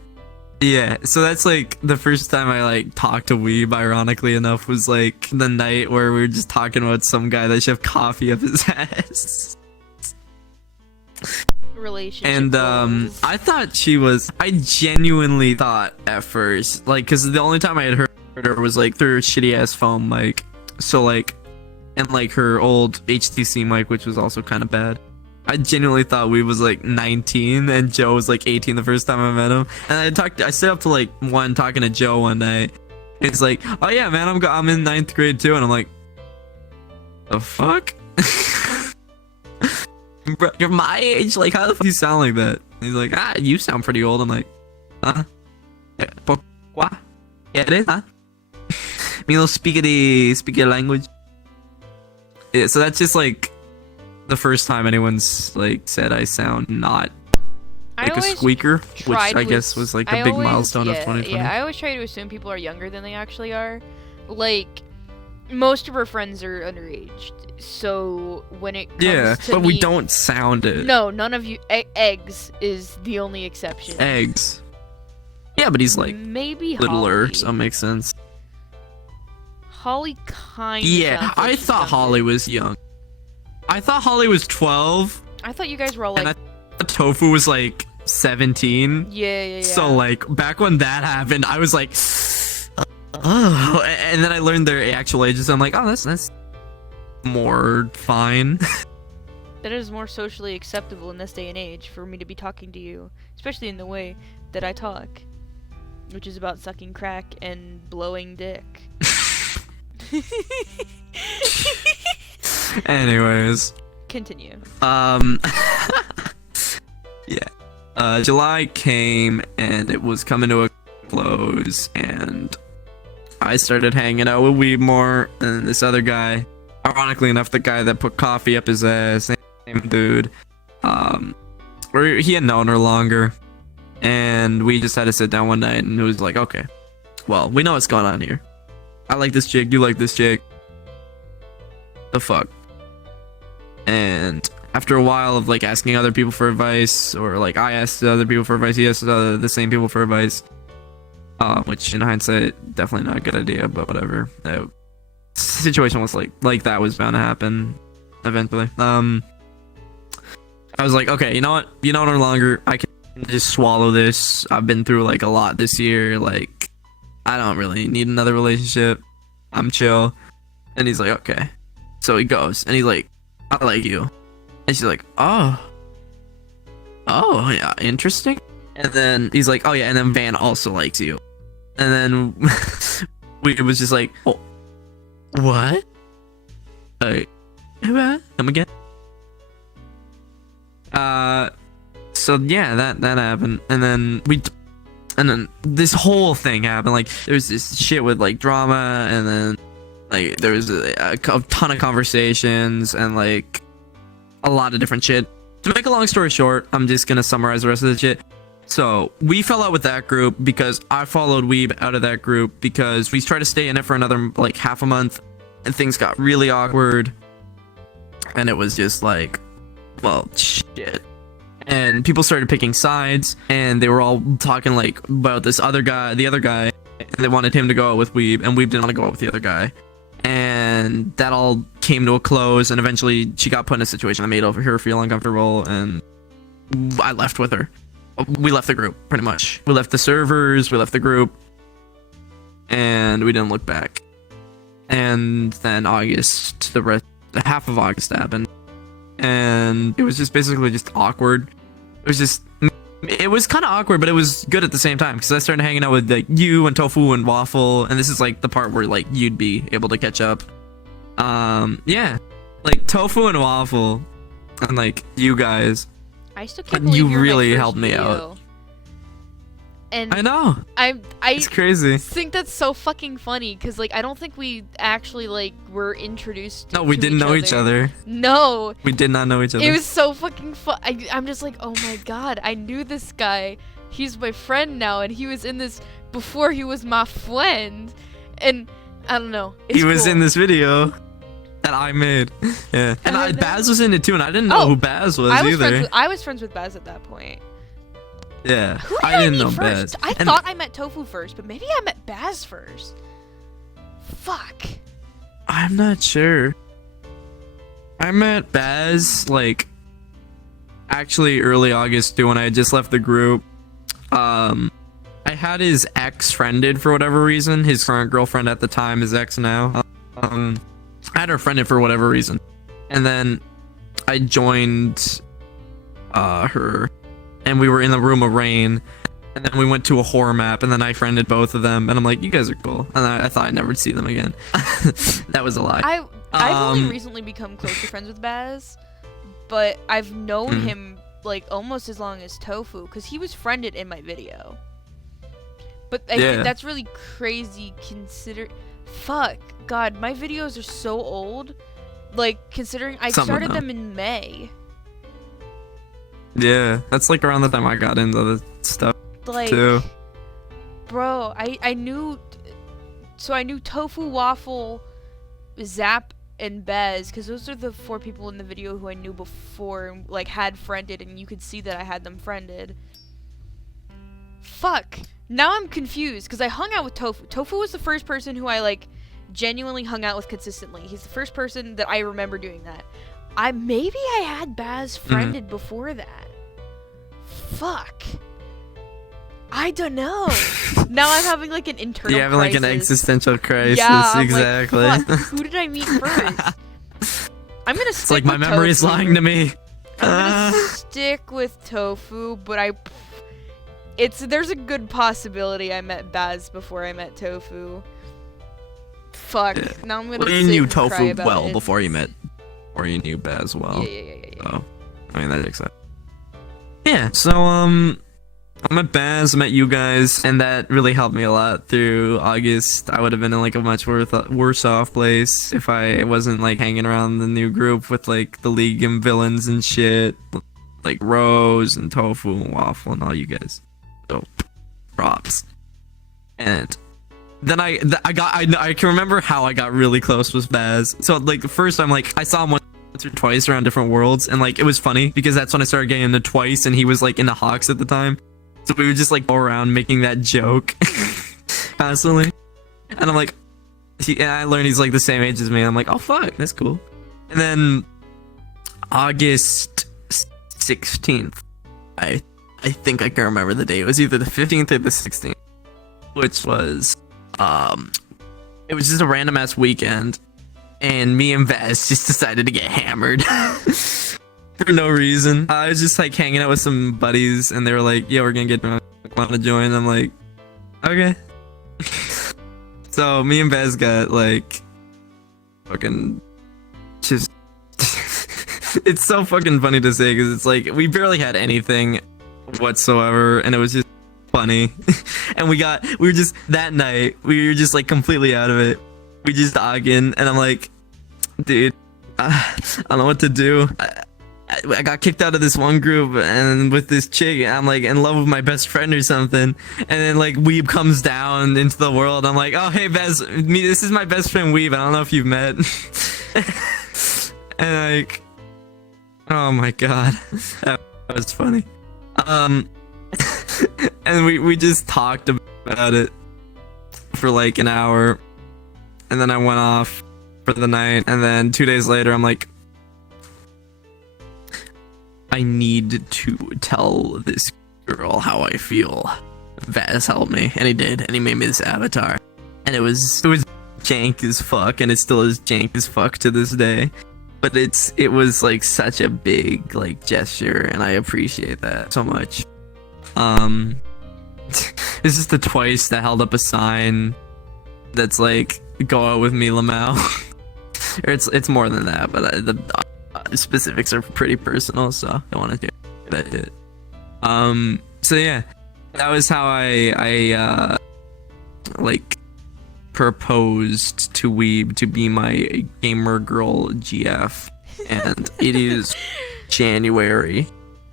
Yeah, so that's like the first time I like talked to Weeb, ironically enough, was like the night where we were just talking about some guy that shoved coffee up his ass. Relationship And goals. I thought I genuinely thought at first, like, because the only time I had heard her was like through her shitty ass phone mic, so like, and like her old HTC mic, which was also kind of bad. I genuinely thought we was like 19 and Joe was like 18 the first time I met him. And I stayed up to like 1 talking to Joe one night. It's like, oh yeah, man, I'm in 9th grade too, and I'm like, the fuck? Bro, you're my age. Like, how the fuck do you sound like that? He's like, you sound pretty old. I'm like, pourquoi? ¿Eres? Huh? Me no speak the language. Yeah, so that's just like the first time anyone's like said I sound not I like a always squeaker, which tried I with- guess was like the I big always- milestone of yeah, 2020. Yeah, I always try to assume people are younger than they actually are. Like, Most of her friends are underage, so when it comes Yeah, to but me, we don't sound it. No, none of you. Eggs is the only exception. Eggs. Yeah, but he's like maybe littler, Holly. so it makes sense. Holly kind. Yeah, I thought Holly was young. I thought Holly was 12. I thought you guys were all like. And I thought Tofu was like 17. Yeah. So like back when that happened, I was like, oh, and then I learned their actual ages. I'm like, oh, that's more fine. That is more socially acceptable in this day and age for me to be talking to you, especially in the way that I talk, which is about sucking crack and blowing dick. Anyways, continue. Yeah. July came and it was coming to a close, and I started hanging out with Weeb more, and this other guy, ironically enough, the guy that put coffee up his ass, same dude, or he had known her longer, and we just had to sit down one night, and it was like, okay, well, we know what's going on here. I like this chick, you like this chick. The fuck? And after a while of like asking other people for advice, or like I asked other people for advice, he asked the same people for advice, which in hindsight definitely not a good idea, but whatever. The situation was like that was bound to happen eventually. I was like, okay, you know what? You know, no longer I can just swallow this. I've been through like a lot this year. Like, I don't really need another relationship. I'm chill. And he's like, okay. So he goes and he's like, I like you. And she's like, oh yeah, interesting. And then he's like, oh yeah, and then Van also likes you. And then it was just like, oh, what? Come again? So yeah, that happened, and then this whole thing happened. Like, there's this shit with like drama, and then like there was a ton of conversations and like a lot of different shit. To make a long story short, I'm just gonna summarize the rest of the shit. So we fell out with that group because I followed Weeb out of that group because we tried to stay in it for another like half a month, and things got really awkward, and it was just like, well, shit. And people started picking sides, and they were all talking like about this other guy, the other guy, and they wanted him to go out with Weeb, and Weeb didn't want to go out with the other guy. And that all came to a close, and eventually she got put in a situation that made her feel uncomfortable, and I left with her. We left the group, pretty much. We left the servers, we left the group, and we didn't look back. And then August, half of August happened, and it was just basically just awkward. It was kind of awkward, but it was good at the same time, because I started hanging out with like you and Tofu and Waffle, and this is like the part where like you'd be able to catch up. Yeah, like Tofu and Waffle and like you guys, I still can't believe you really helped me video. out. And I know. I It's crazy. think that's so fucking funny, because like I don't think we actually like were introduced. No, we didn't know each other. No, We did not know each other. it was so fucking fun. I'm just like, oh my god, I knew this guy. He's my friend now, and he was in this before he was my friend. And I don't know. It's He was cool. in this video that I made. Yeah. And I know. Baz was in it too, and I didn't know Oh, who Baz was either. I was friends with Baz at that point. Yeah. Who did I didn't meet know first? Baz. I And thought I met Tofu first, but maybe I met Baz first. Fuck. I'm not sure. I met Baz like actually early August too, when I had just left the group. I had his ex friended for whatever reason. His current girlfriend at the time, his ex now. I had her friended for whatever reason, and then I joined her, and we were in the room of rain, and then we went to a horror map, and then I friended both of them, and I'm like, you guys are cool, and I thought I'd never see them again. That was a lie. I've only recently become closer friends with Baz, but I've known him like almost as long as Tofu, because he was friended in my video. But I think that's really crazy. Fuck, God, my videos are so old. Like, considering I started them in May. Yeah, that's like around the time I got into the stuff Like, too. bro, I knew. So I knew Tofu, Waffle, Zap and Bez, because those are the 4 people in the video who I knew before and like had friended, and you could see that I had them friended. Fuck. Now I'm confused because I hung out with Tofu. Tofu was the first person who I like genuinely hung out with consistently. He's the first person that I remember doing that. Maybe I had Baz friended before that. Fuck. I don't know. Now I'm having like an internal You're having like an crisis. existential crisis. Yeah, exactly. Like, fuck, who did I meet first? I'm gonna stick It's like my with memory is Tofu. lying to me. I'm gonna stick with Tofu, but there's a good possibility I met Baz before I met Tofu. Fuck. Yeah. Now I'm gonna Well, sit you knew and cry Tofu about well it. before you met, or you knew Baz well. Yeah. So, I mean, that makes sense. Yeah, so, I met Baz, I met you guys, and that really helped me a lot through August. I would have been in, like, a much worse off place if I wasn't, like, hanging around the new group with, like, the League and villains and shit. Like, Rose and Tofu and Waffle and all you guys. So, props. And then I can remember how I got really close with Baz. So, like, the first time, like, I saw him once or twice around different worlds, and, like, it was funny because that's when I started getting into Twice, and he was, like, into Hawks at the time. So we would just, like, go around making that joke constantly. And I'm like, and I learned he's, like, the same age as me. I'm like, oh, fuck, that's cool. And then August 16th, I think I can remember the date. It was either the 15th or the 16th, which was, it was just a random ass weekend, and me and Vaz just decided to get hammered for no reason. I was just like hanging out with some buddies, and they were like, "Yo, we're gonna get drunk. Want to join?" I'm like, "Okay." So me and Vaz got like fucking just. It's so fucking funny to say because it's like we barely had anything whatsoever, and it was just funny. And we were just that night we were just like completely out of it. We just dogging, and I'm like, dude, I don't know what to do. I got kicked out of this one group and with this chick, I'm like in love with my best friend or something, and then like Weeb comes down into the world. I'm like, oh hey Bez, this is my best friend Weeb. I don't know if you've met. And like, oh my god, that was funny. And we just talked about it for like an hour, and then I went off for the night, and then 2 days later I'm like, I need to tell this girl how I feel. Vaz helped me, and he did, and he made me this avatar, and it was jank as fuck, and it still is jank as fuck to this day. But it was like such a big like gesture, and I appreciate that so much. This is the Twice that held up a sign that's like, "Go out with me, Lamau." Or it's more than that, but the specifics are pretty personal, so I don't want to do that shit. So yeah, that was how I like proposed to Weeb to be my gamer girl GF, and it is January,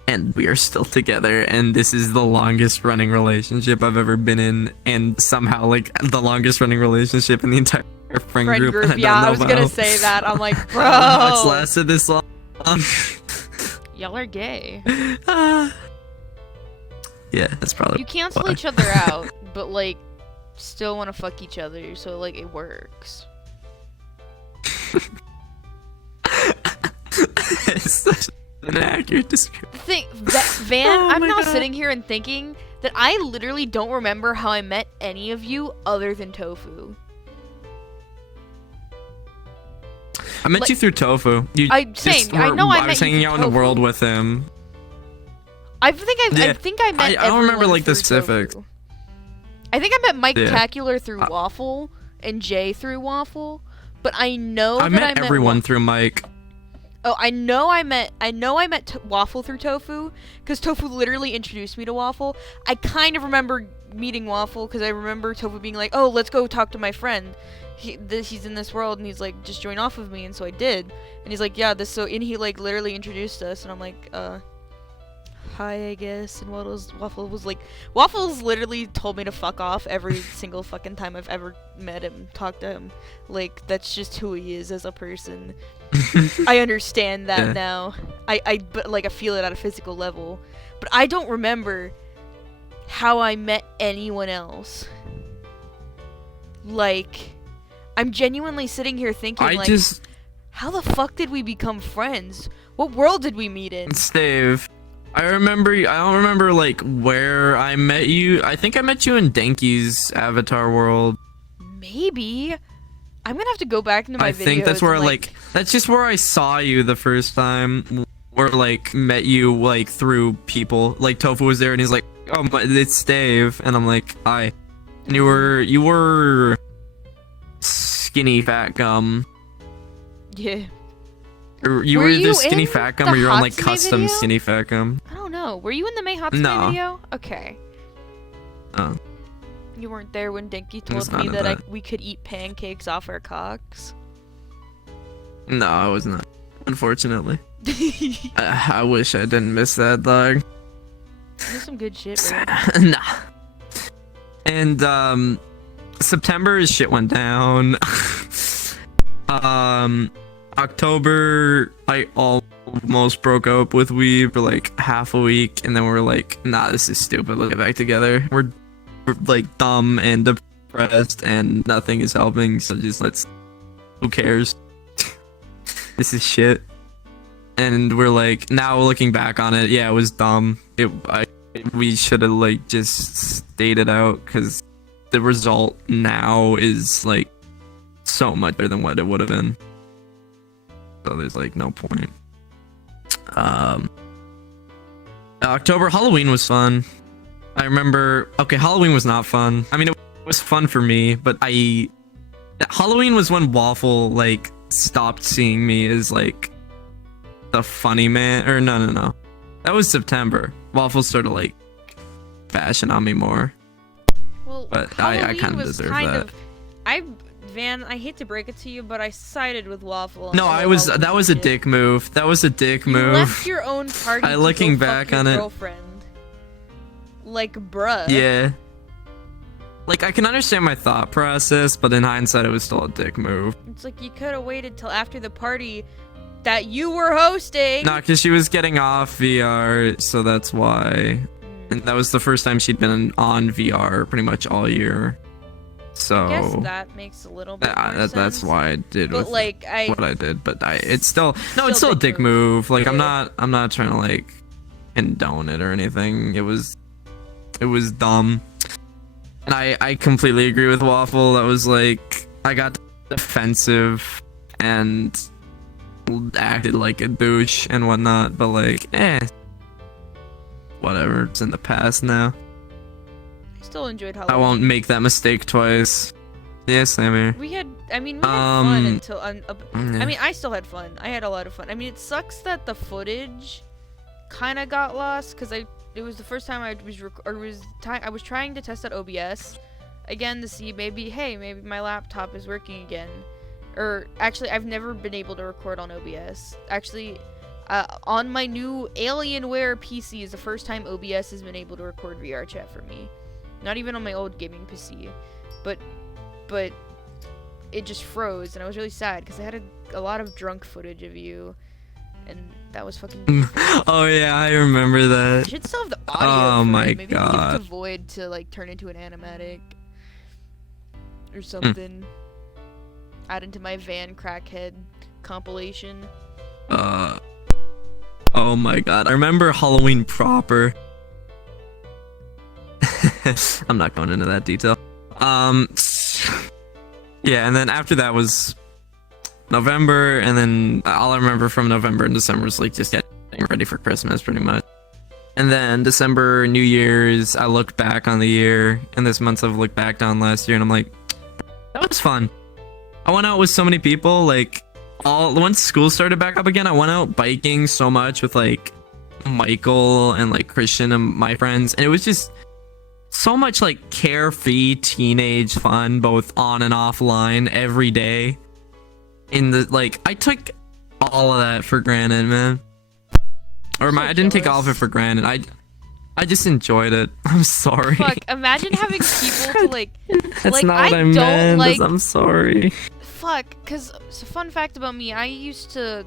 and we are still together, and this is the longest running relationship I've ever been in, and somehow like the longest running relationship in the entire friend group. And Yeah, I was gonna how. say that. I'm like, bro, It's lasted this long. y'all are gay. Yeah, that's probably You cancel why. each other out, but like still want to fuck each other, so like it works. It's such an accurate description. Van, Oh I'm my now God. sitting here and thinking that I literally don't remember how I met any of you other than Tofu. I met Like- you through Tofu. You I just I were- know I I was met you hanging through out in the Tofu. world with him. I think Yeah. I met. I don't remember, everyone like, the through specifics. Tofu. I think I met Mike Yeah. Tacular through Waffle and Jay through Waffle, but I know I that met I met everyone through Mike. Oh, I know I met Waffle through Tofu, because Tofu literally introduced me to Waffle. I kind of remember meeting Waffle, because I remember Tofu being like, oh, let's go talk to my friend. He's in this world, and he's like, just join off of me, and so I did. And he's like, yeah, and he like literally introduced us, and I'm like, hi, I guess. And Waffle was like, Waffle's literally told me to fuck off every single fucking time I've ever met him, talked to him. Like, that's just who he is as a person. I understand that now. But like, I feel it at a physical level. But I don't remember how I met anyone else. Like, I'm genuinely sitting here thinking, how the fuck did we become friends? What world did we meet in? Stave, I don't remember like where I met you. I think I met you in Denki's Avatar world. Maybe. I'm gonna have to go back into my videos. I think that's where that's just where I saw you the first time. Where like met you like through people. Like Tofu was there and he's like, oh, but it's Stave, and I'm like, hi. And you were skinny fat gum. Yeah. You were either skinny fat gum or you're on like custom video? skinny fat gum. I don't know. Were you in the May Hatsume video? Okay. Oh. You weren't there when Denki told me that we could eat pancakes off our cocks? No, I was not. Unfortunately. I wish I didn't miss that, dog. There's some good shit, bro. Nah. And September shit went down. October I almost broke up with Weeb for like half a week, and then we were like, nah, this is stupid, let's get back together. We're like dumb and depressed and nothing is helping, so just who cares? This is shit. And we're like, now looking back on it, yeah, it was dumb. We should have like just stayed it out, because the result now is like so much better than what it would have been. So there's like no point. October, Halloween was fun. I remember, okay, Halloween was not fun. I mean, it was fun for me, but Halloween was when Waffle like stopped seeing me as like the funny man, or no. That was September. Waffle started like bashing on me more. Well, but I kind of deserve that. Van, I hate to break it to you, but I sided with Waffle. No, that was a dick move. That was a dick move. You left your own party. Looking back on it, girlfriend. Like, bruh. Yeah. Like, I can understand my thought process, but in hindsight, it was still a dick move. It's like you could have waited till after the party that you were hosting. Nah, because she was getting off VR, so that's why. And that was the first time she'd been on VR pretty much all year. So I guess that makes a little bit more sense. That's why I did what I did. But it's still a dick move. Like, yeah. I'm not trying to like condone it or anything. It was dumb. And I completely agree with Waffle. That was like, I got defensive and acted like a douche and whatnot, but like, whatever. It's in the past now. I still enjoyed Halloween. I won't make that mistake twice. Yeah, same here. We had fun until I mean, I still had fun. I had a lot of fun. I mean, it sucks that the footage kind of got lost, because it was the first time I was trying to test out OBS again to see maybe my laptop is working again. Or actually, I've never been able to record on OBS. Actually, on my new Alienware PC is the first time OBS has been able to record VR chat for me. Not even on my old gaming PC, but it just froze, and I was really sad because I had a lot of drunk footage of you, and that was fucking. Oh yeah, I remember that. I should still have the audio. Oh my Maybe god. Maybe Void to like turn into an animatic or something. Add into my Van Crackhead compilation. Oh my god, I remember Halloween proper. I'm not going into that detail. Yeah, and then after that was November, and then all I remember from November and December was like just getting ready for Christmas pretty much. And then December, New Year's, I looked back on the year, and this month I've looked back on last year, and I'm like, that was fun. I went out with so many people, like, once school started back up again, I went out biking so much with like Michael and like Christian and my friends, and it was just so much like carefree teenage fun, both on and offline, every day. I took all of that for granted, man. Or So I didn't take all of it jealous. for granted. I just enjoyed it. I'm sorry. Fuck, imagine having people to like. That's like, not what I don't meant. like. I'm sorry. Fuck, cause so fun fact about me, so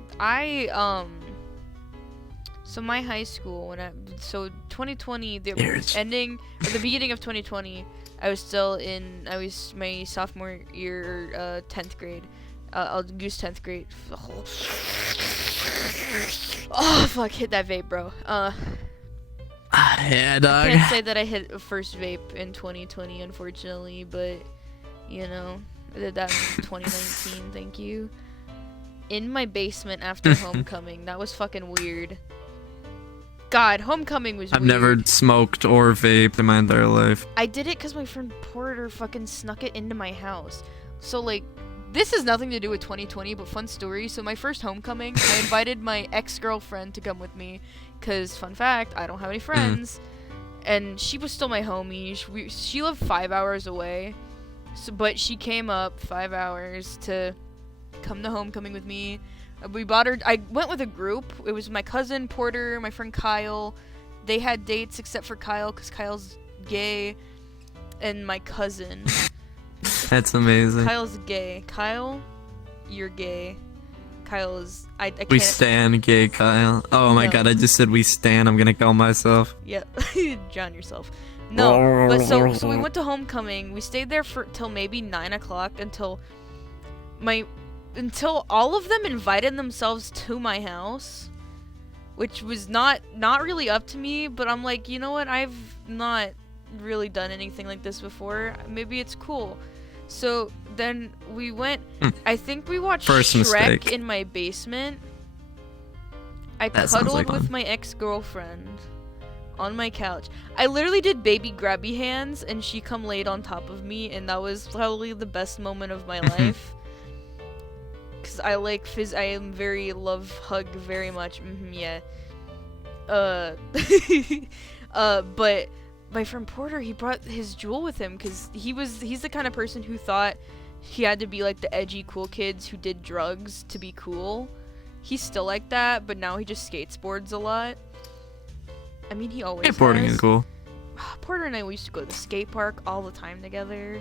my high school so 2020 the Marriage. ending or the beginning of 2020, I was my sophomore year, 10th grade. I'll use 10th grade. Oh fuck, hit that vape, bro. Yeah, dog. I can't say that I hit a first vape in 2020, unfortunately, but you know, I did that in 2019. Thank you. In my basement after homecoming. That was fucking weird. God, homecoming was I've weird. never smoked or vaped in my entire life. I did it because my friend Porter fucking snuck it into my house. So, like, this has nothing to do with 2020, but fun story. So, my first homecoming, I invited my ex-girlfriend to come with me. Because, fun fact, I don't have any friends. And she was still my homie. She lived 5 hours away. So, but she came up 5 hours to come to homecoming with me. We bought her. I went with a group. It was my cousin Porter, my friend Kyle. They had dates except for Kyle because Kyle's gay, and my cousin. That's amazing. Kyle's gay. Kyle, you're gay. Kyle is. I can't. We stan gay Kyle. Oh my No. god, I just said we stan. I'm gonna kill myself. Yeah, drown yourself. No, but so we went to homecoming. We stayed there for till maybe 9 o'clock until all of them invited themselves to my house, which was not really up to me. But I'm like, you know what? I've not really done anything like this before. Maybe it's cool. So then we went. I think we watched First Shrek mistake. in my basement. I That sounds cuddled like with fun. my ex-girlfriend on my couch. I literally did baby grabby hands, and she come laid on top of me, and that was probably the best moment of my life. Cause I like I am very love hug very much. Yeah. But my friend Porter, he brought his jewel with him because he's the kind of person who thought he had to be like the edgy cool kids who did drugs to be cool. He's still like that, but now he just skateboards a lot. I mean, he always Skateboarding has. is cool. Porter and I, we used to go to the skate park all the time together.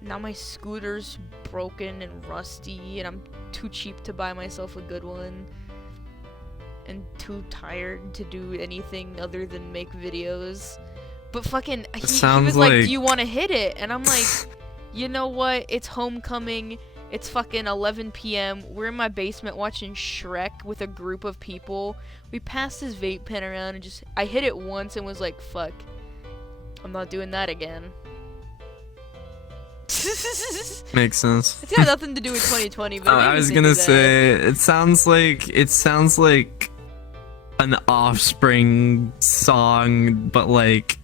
Now my scooter's broken and rusty, and I'm too cheap to buy myself a good one. And too tired to do anything other than make videos. But fucking, he sounds was like, like- do you want to hit it? And I'm like, you know what? It's homecoming. It's fucking 11 p.m. We're in my basement watching Shrek with a group of people. We passed his vape pen around and I hit it once and was like, fuck. I'm not doing that again. Makes sense. It's got nothing to do with 2020, but it made I me was think gonna of that. say it sounds like an Offspring song, but like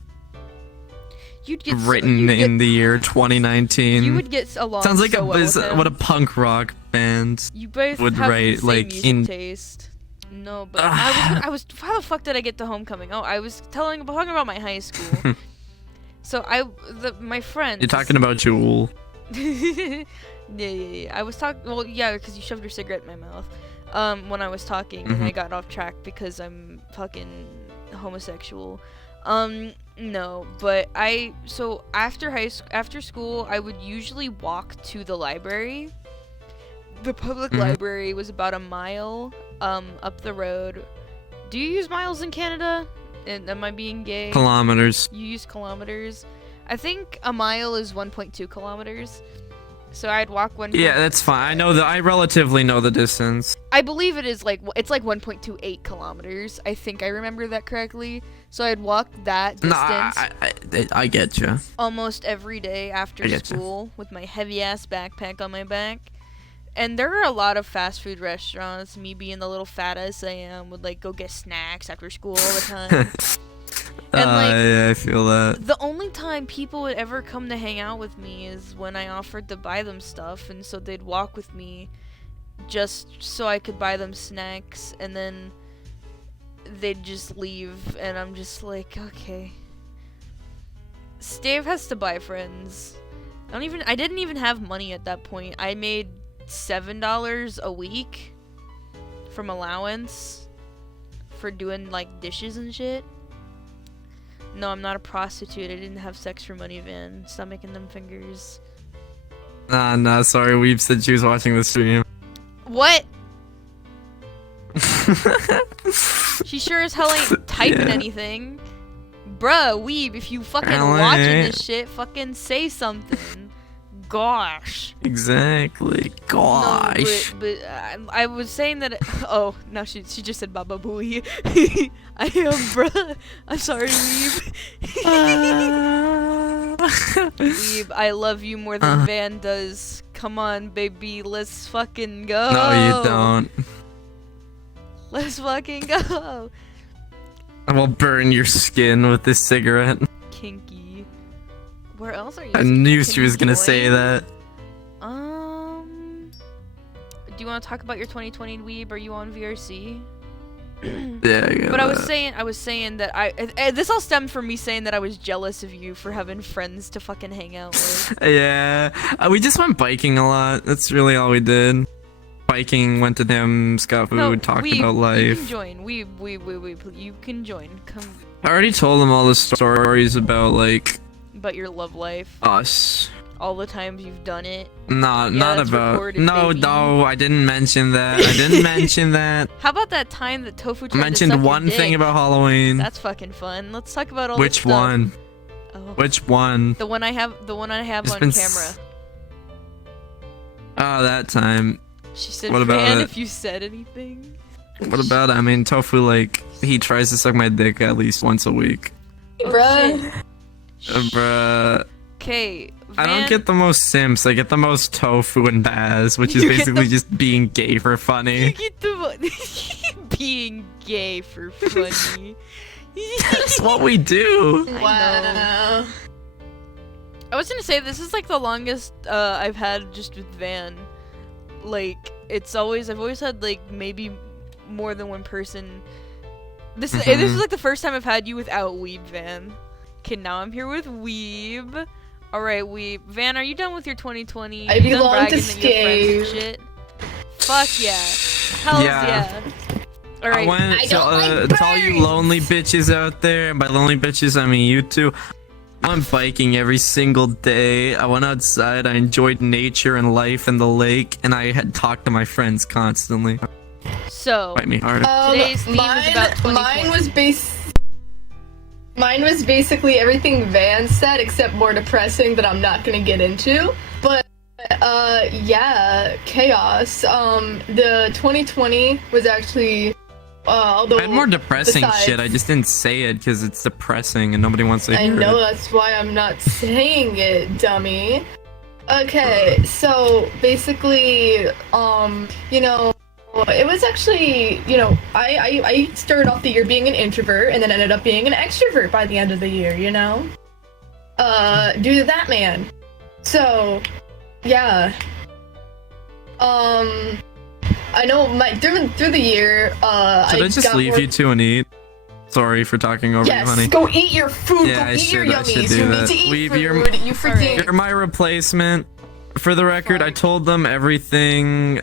You'd get written in the year 2019. You would get along. Sounds like so well with him. what a punk rock band. You both would have write, the same like, music in- taste. No, but I was. How the fuck did I get to homecoming? Oh, I was talking about my high school. So my friends. You're talking about Jewel. yeah. I was talking. Well, yeah, because you shoved your cigarette in my mouth. When I was talking, and I got off track because I'm fucking homosexual. No, but so after school, I would usually walk to the library. The public library was about a mile up the road. Do you use miles in Canada? And am I being gay? Kilometers. You use kilometers. I think a mile is 1.2 kilometers. So I'd walk one. Yeah, that's fine. I relatively know the distance. I believe it's like 1.28 kilometers. I think I remember that correctly. So I'd walk that distance I get you. almost every day after I getcha. school with my heavy ass backpack on my back. And there are a lot of fast food restaurants. Me being the little fat ass I am, would like go get snacks after school all the time. And, like, yeah, I feel that. The only time people would ever come to hang out with me is when I offered to buy them stuff, and so they'd walk with me just so I could buy them snacks, and then they'd just leave, and I'm just like, okay. Stave has to buy friends. I didn't even have money at that point. I made $7 a week from allowance for doing like dishes and shit. No, I'm not a prostitute. I didn't have sex for money, Van. Stop making them fingers. Nah, sorry. Weeb said she was watching the stream. What? She sure as hell ain't typing anything. Bruh, Weeb, if you fucking watching this shit, fucking say something. Gosh. Exactly. Gosh. No, but I was saying that. Oh, now she just said Baba Booey. I am, bruh. I'm sorry, Weeb. Weeb, I love you more than Van does. Come on, baby, let's fucking go. No, you don't. Let's fucking go. I will burn your skin with this cigarette. Kinky. Where else are you? I knew she was gonna say that. Do you want to talk about your 2020 Weeb? Are you on VRC? Yeah. But I was saying that this all stemmed from me saying that I was jealous of you for having friends to fucking hang out with. Yeah. We just went biking a lot. That's really all we did. Biking, went to Dim's, got food, talked about life. You can join. Weeb, you can join. Come. I already told them all the stories about like. About your love life. Us. All the times you've done it. Not about. No, I didn't mention that. I didn't mention that. How about that time that Tofu tried I mentioned to suck one your dick? thing about Halloween. That's fucking fun. Let's talk about all Which this stuff. one? Oh. Which one? The one I have It's on been camera. Oh, that time. She said, What about "Fan, it? if you said anything." What about it? I mean, Tofu, like, he tries to suck my dick at least once a week. Bruh. Bruh. Okay. I don't get the most simps. I get the most Tofu and Baz, which is basically just being gay for You funny. get the being gay for funny. That's what we do. Wow. I was gonna say this is like the longest I've had just with Van. Like I've always had like maybe more than one person. This is like the first time I've had you without Weeb, Van. Okay, now I'm here with Weeb. All right, Weeb. Van, are you done with your 2020? I You done belong to bragging that you have friends and Scave. shit? Fuck yeah. Hells yeah. All right. I went I don't like to all you birds. lonely bitches out there, and by lonely bitches I mean you two. I went biking every single day. I went outside. I enjoyed nature and life and the lake, and I had talked to my friends constantly. So, Bite me hard. Today's theme is about 2020. Mine was basically everything Van said, except more depressing that I'm not gonna get into. But yeah, chaos. The 2020 was actually although I had more depressing besides- shit. I just didn't say it because it's depressing and nobody wants to I hear know it. that's why I'm not saying it, dummy. Okay, so basically, you know, it was actually, you know, I started off the year being an introvert and then ended up being an extrovert by the end of the year, you know? Due to that man. So, yeah. I know through the year, Should I just got leave more- you two and eat? Sorry for talking over you, Yes, honey. go eat your food. Yeah, go I eat your should- I should yummies. do You that. need to eat Weeb, food. you're- You freaking. You're my replacement. For the record, I told them everything.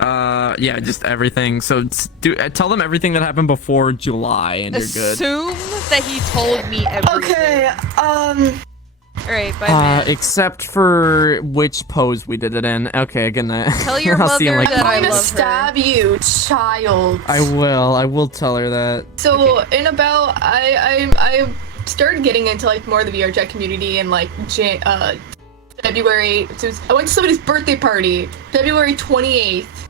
Yeah, just everything. So tell them everything that happened before July, and you're good. Assume that he told me everything. Okay. Alright, bye, man. Except for which pose we did it in. Okay, good night. Tell your I'll see you in, mother like, that I I'm going to love her. stab you, child. I will tell her that. So in about I started getting into like more of the VR chat community in like February. So I went to somebody's birthday party, February 28th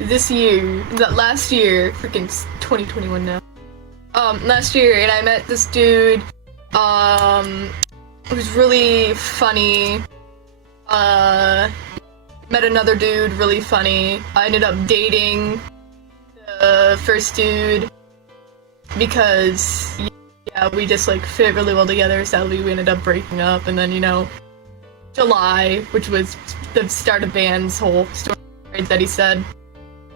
this year. Last year, freaking 2021 now. Last year, and I met this dude. It was really funny. Met another dude, really funny. I ended up dating the first dude because yeah, we just like fit really well together. Sadly, we ended up breaking up, and then, you know, July, which was the start of Van's whole story that he said.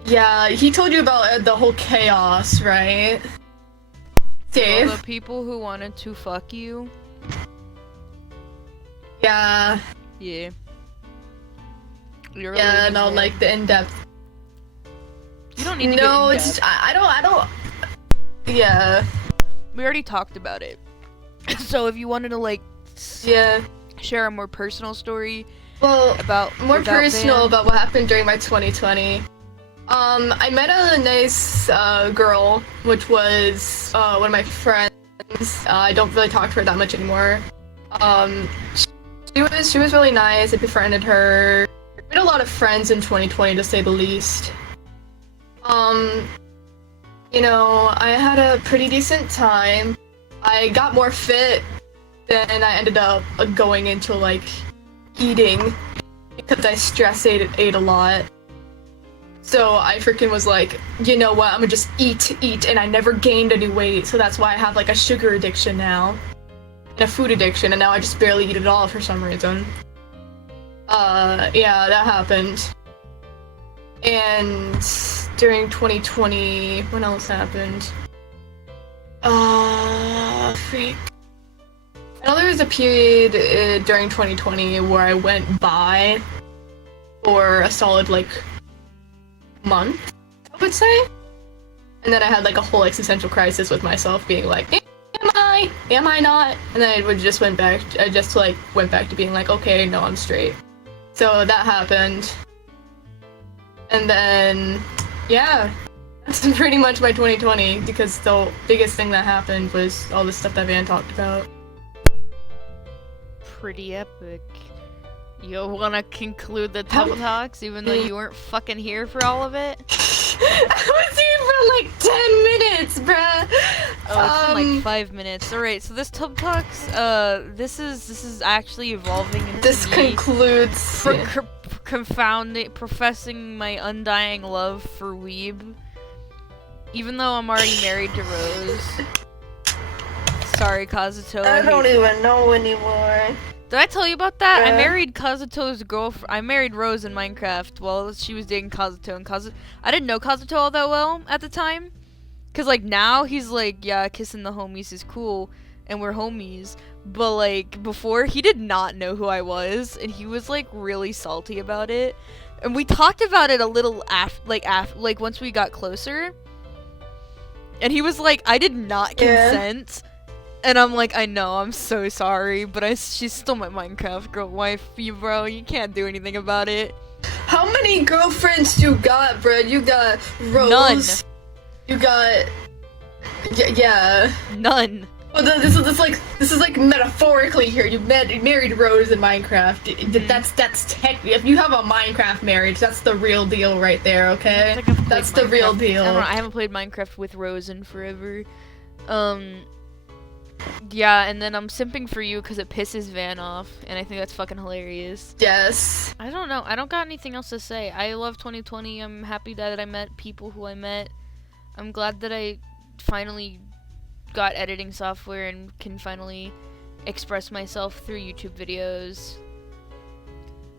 Yeah, he told you about the whole chaos, right? All Dave? the people who wanted to fuck you. Yeah, Yeah. You're yeah, really no, just- like the in-depth. You don't need to No, get it's in just, I don't. Yeah. We already talked about it. So if you wanted to like Yeah. share a more personal story Well, about more without personal Van. about what happened during my 2020. I met a nice girl, which was one of my friends. I don't really talk to her that much anymore. Um, she was really nice. I befriended her. Made a lot of friends in 2020, to say the least. You know, I had a pretty decent time. I got more fit than I ended up going into like eating because I stress ate a lot. So I freaking was like, you know what, I'm gonna just eat, and I never gained any weight, so that's why I have like a sugar addiction now. And a food addiction, and now I just barely eat at all for some reason. Yeah, that happened. And during 2020, when else happened? Freak. I know there was a period during 2020 where I went by for a solid like month, I would say. And then I had like a whole existential crisis with myself being like, am I not? And then I just went back to being like, okay, no, I'm straight. So that happened. And then, yeah, that's pretty much my 2020, because the biggest thing that happened was all the stuff that Van talked about. Pretty epic. You wanna conclude the Tub Talks even though you weren't fucking here for all of it? I was here for like 10 minutes, bruh! Oh, it's been like 5 minutes. Alright, so this Tub Talks, this is actually evolving into This me concludes... professing my undying love for Weeb. Even though I'm already married to Rose. Sorry, Kazuto. I don't even know anymore. Did I tell you about that? Yeah. I married Kazuto's girlfriend. I married Rose in Minecraft while she was dating Kazuto, and I didn't know Kazuto all that well at the time. Cause like now he's like, yeah, kissing the homies is cool, and we're homies. But like before, he did not know who I was, and he was like really salty about it. And we talked about it a little like once we got closer. And he was like, I did not consent. And I'm like, I know, I'm so sorry, but she's still my Minecraft girl wife, bro. You can't do anything about it. How many girlfriends you got, bro? You got Rose. None. You got... Yeah. None. Well, this is like metaphorically here. You married Rose in Minecraft. That's technically, if you have a Minecraft marriage, that's the real deal right there. Okay, that's the real deal. I don't know, I haven't played Minecraft with Rose in forever. Yeah, and then I'm simping for you because it pisses Van off, and I think that's fucking hilarious. Yes. I don't know. I don't got anything else to say. I love 2020. I'm happy that I met people who I met. I'm glad that I finally got editing software and can finally express myself through YouTube videos.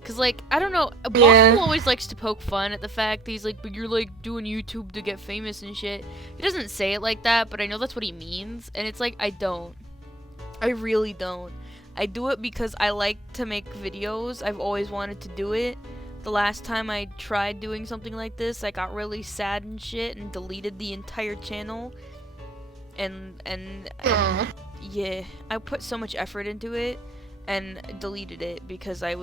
Cause like, I don't know, Boston always likes to poke fun at the fact that he's like, but you're like doing YouTube to get famous and shit. He doesn't say it like that, but I know that's what he means, and it's like, I don't. I really don't. I do it because I like to make videos. I've always wanted to do it. The last time I tried doing something like this, I got really sad and shit and deleted the entire channel. And yeah, I put so much effort into it and deleted it because I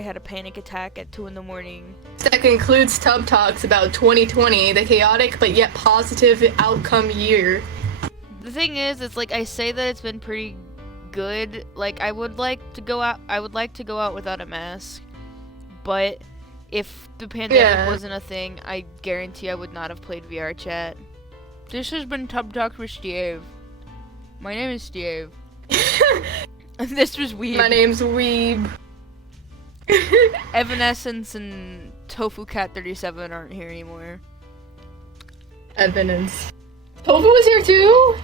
had a panic attack at 2 in the morning. That concludes Tub Talks about 2020, the chaotic but yet positive outcome year. The thing is, it's like I say that it's been pretty good. Like I would like to go out without a mask. But if the pandemic wasn't a thing, I guarantee I would not have played VR chat. This has been Tub Talks with Steve. My name is Steve. And this was Weeb. My name's Weeb. Evanescence and Tofu Cat 37 aren't here anymore. Evidence. Tofu was here too?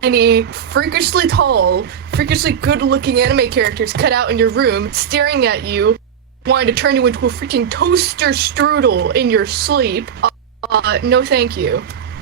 Any freakishly tall, freakishly good-looking anime characters cut out in your room, staring at you, wanting to turn you into a freaking toaster strudel in your sleep. No thank you.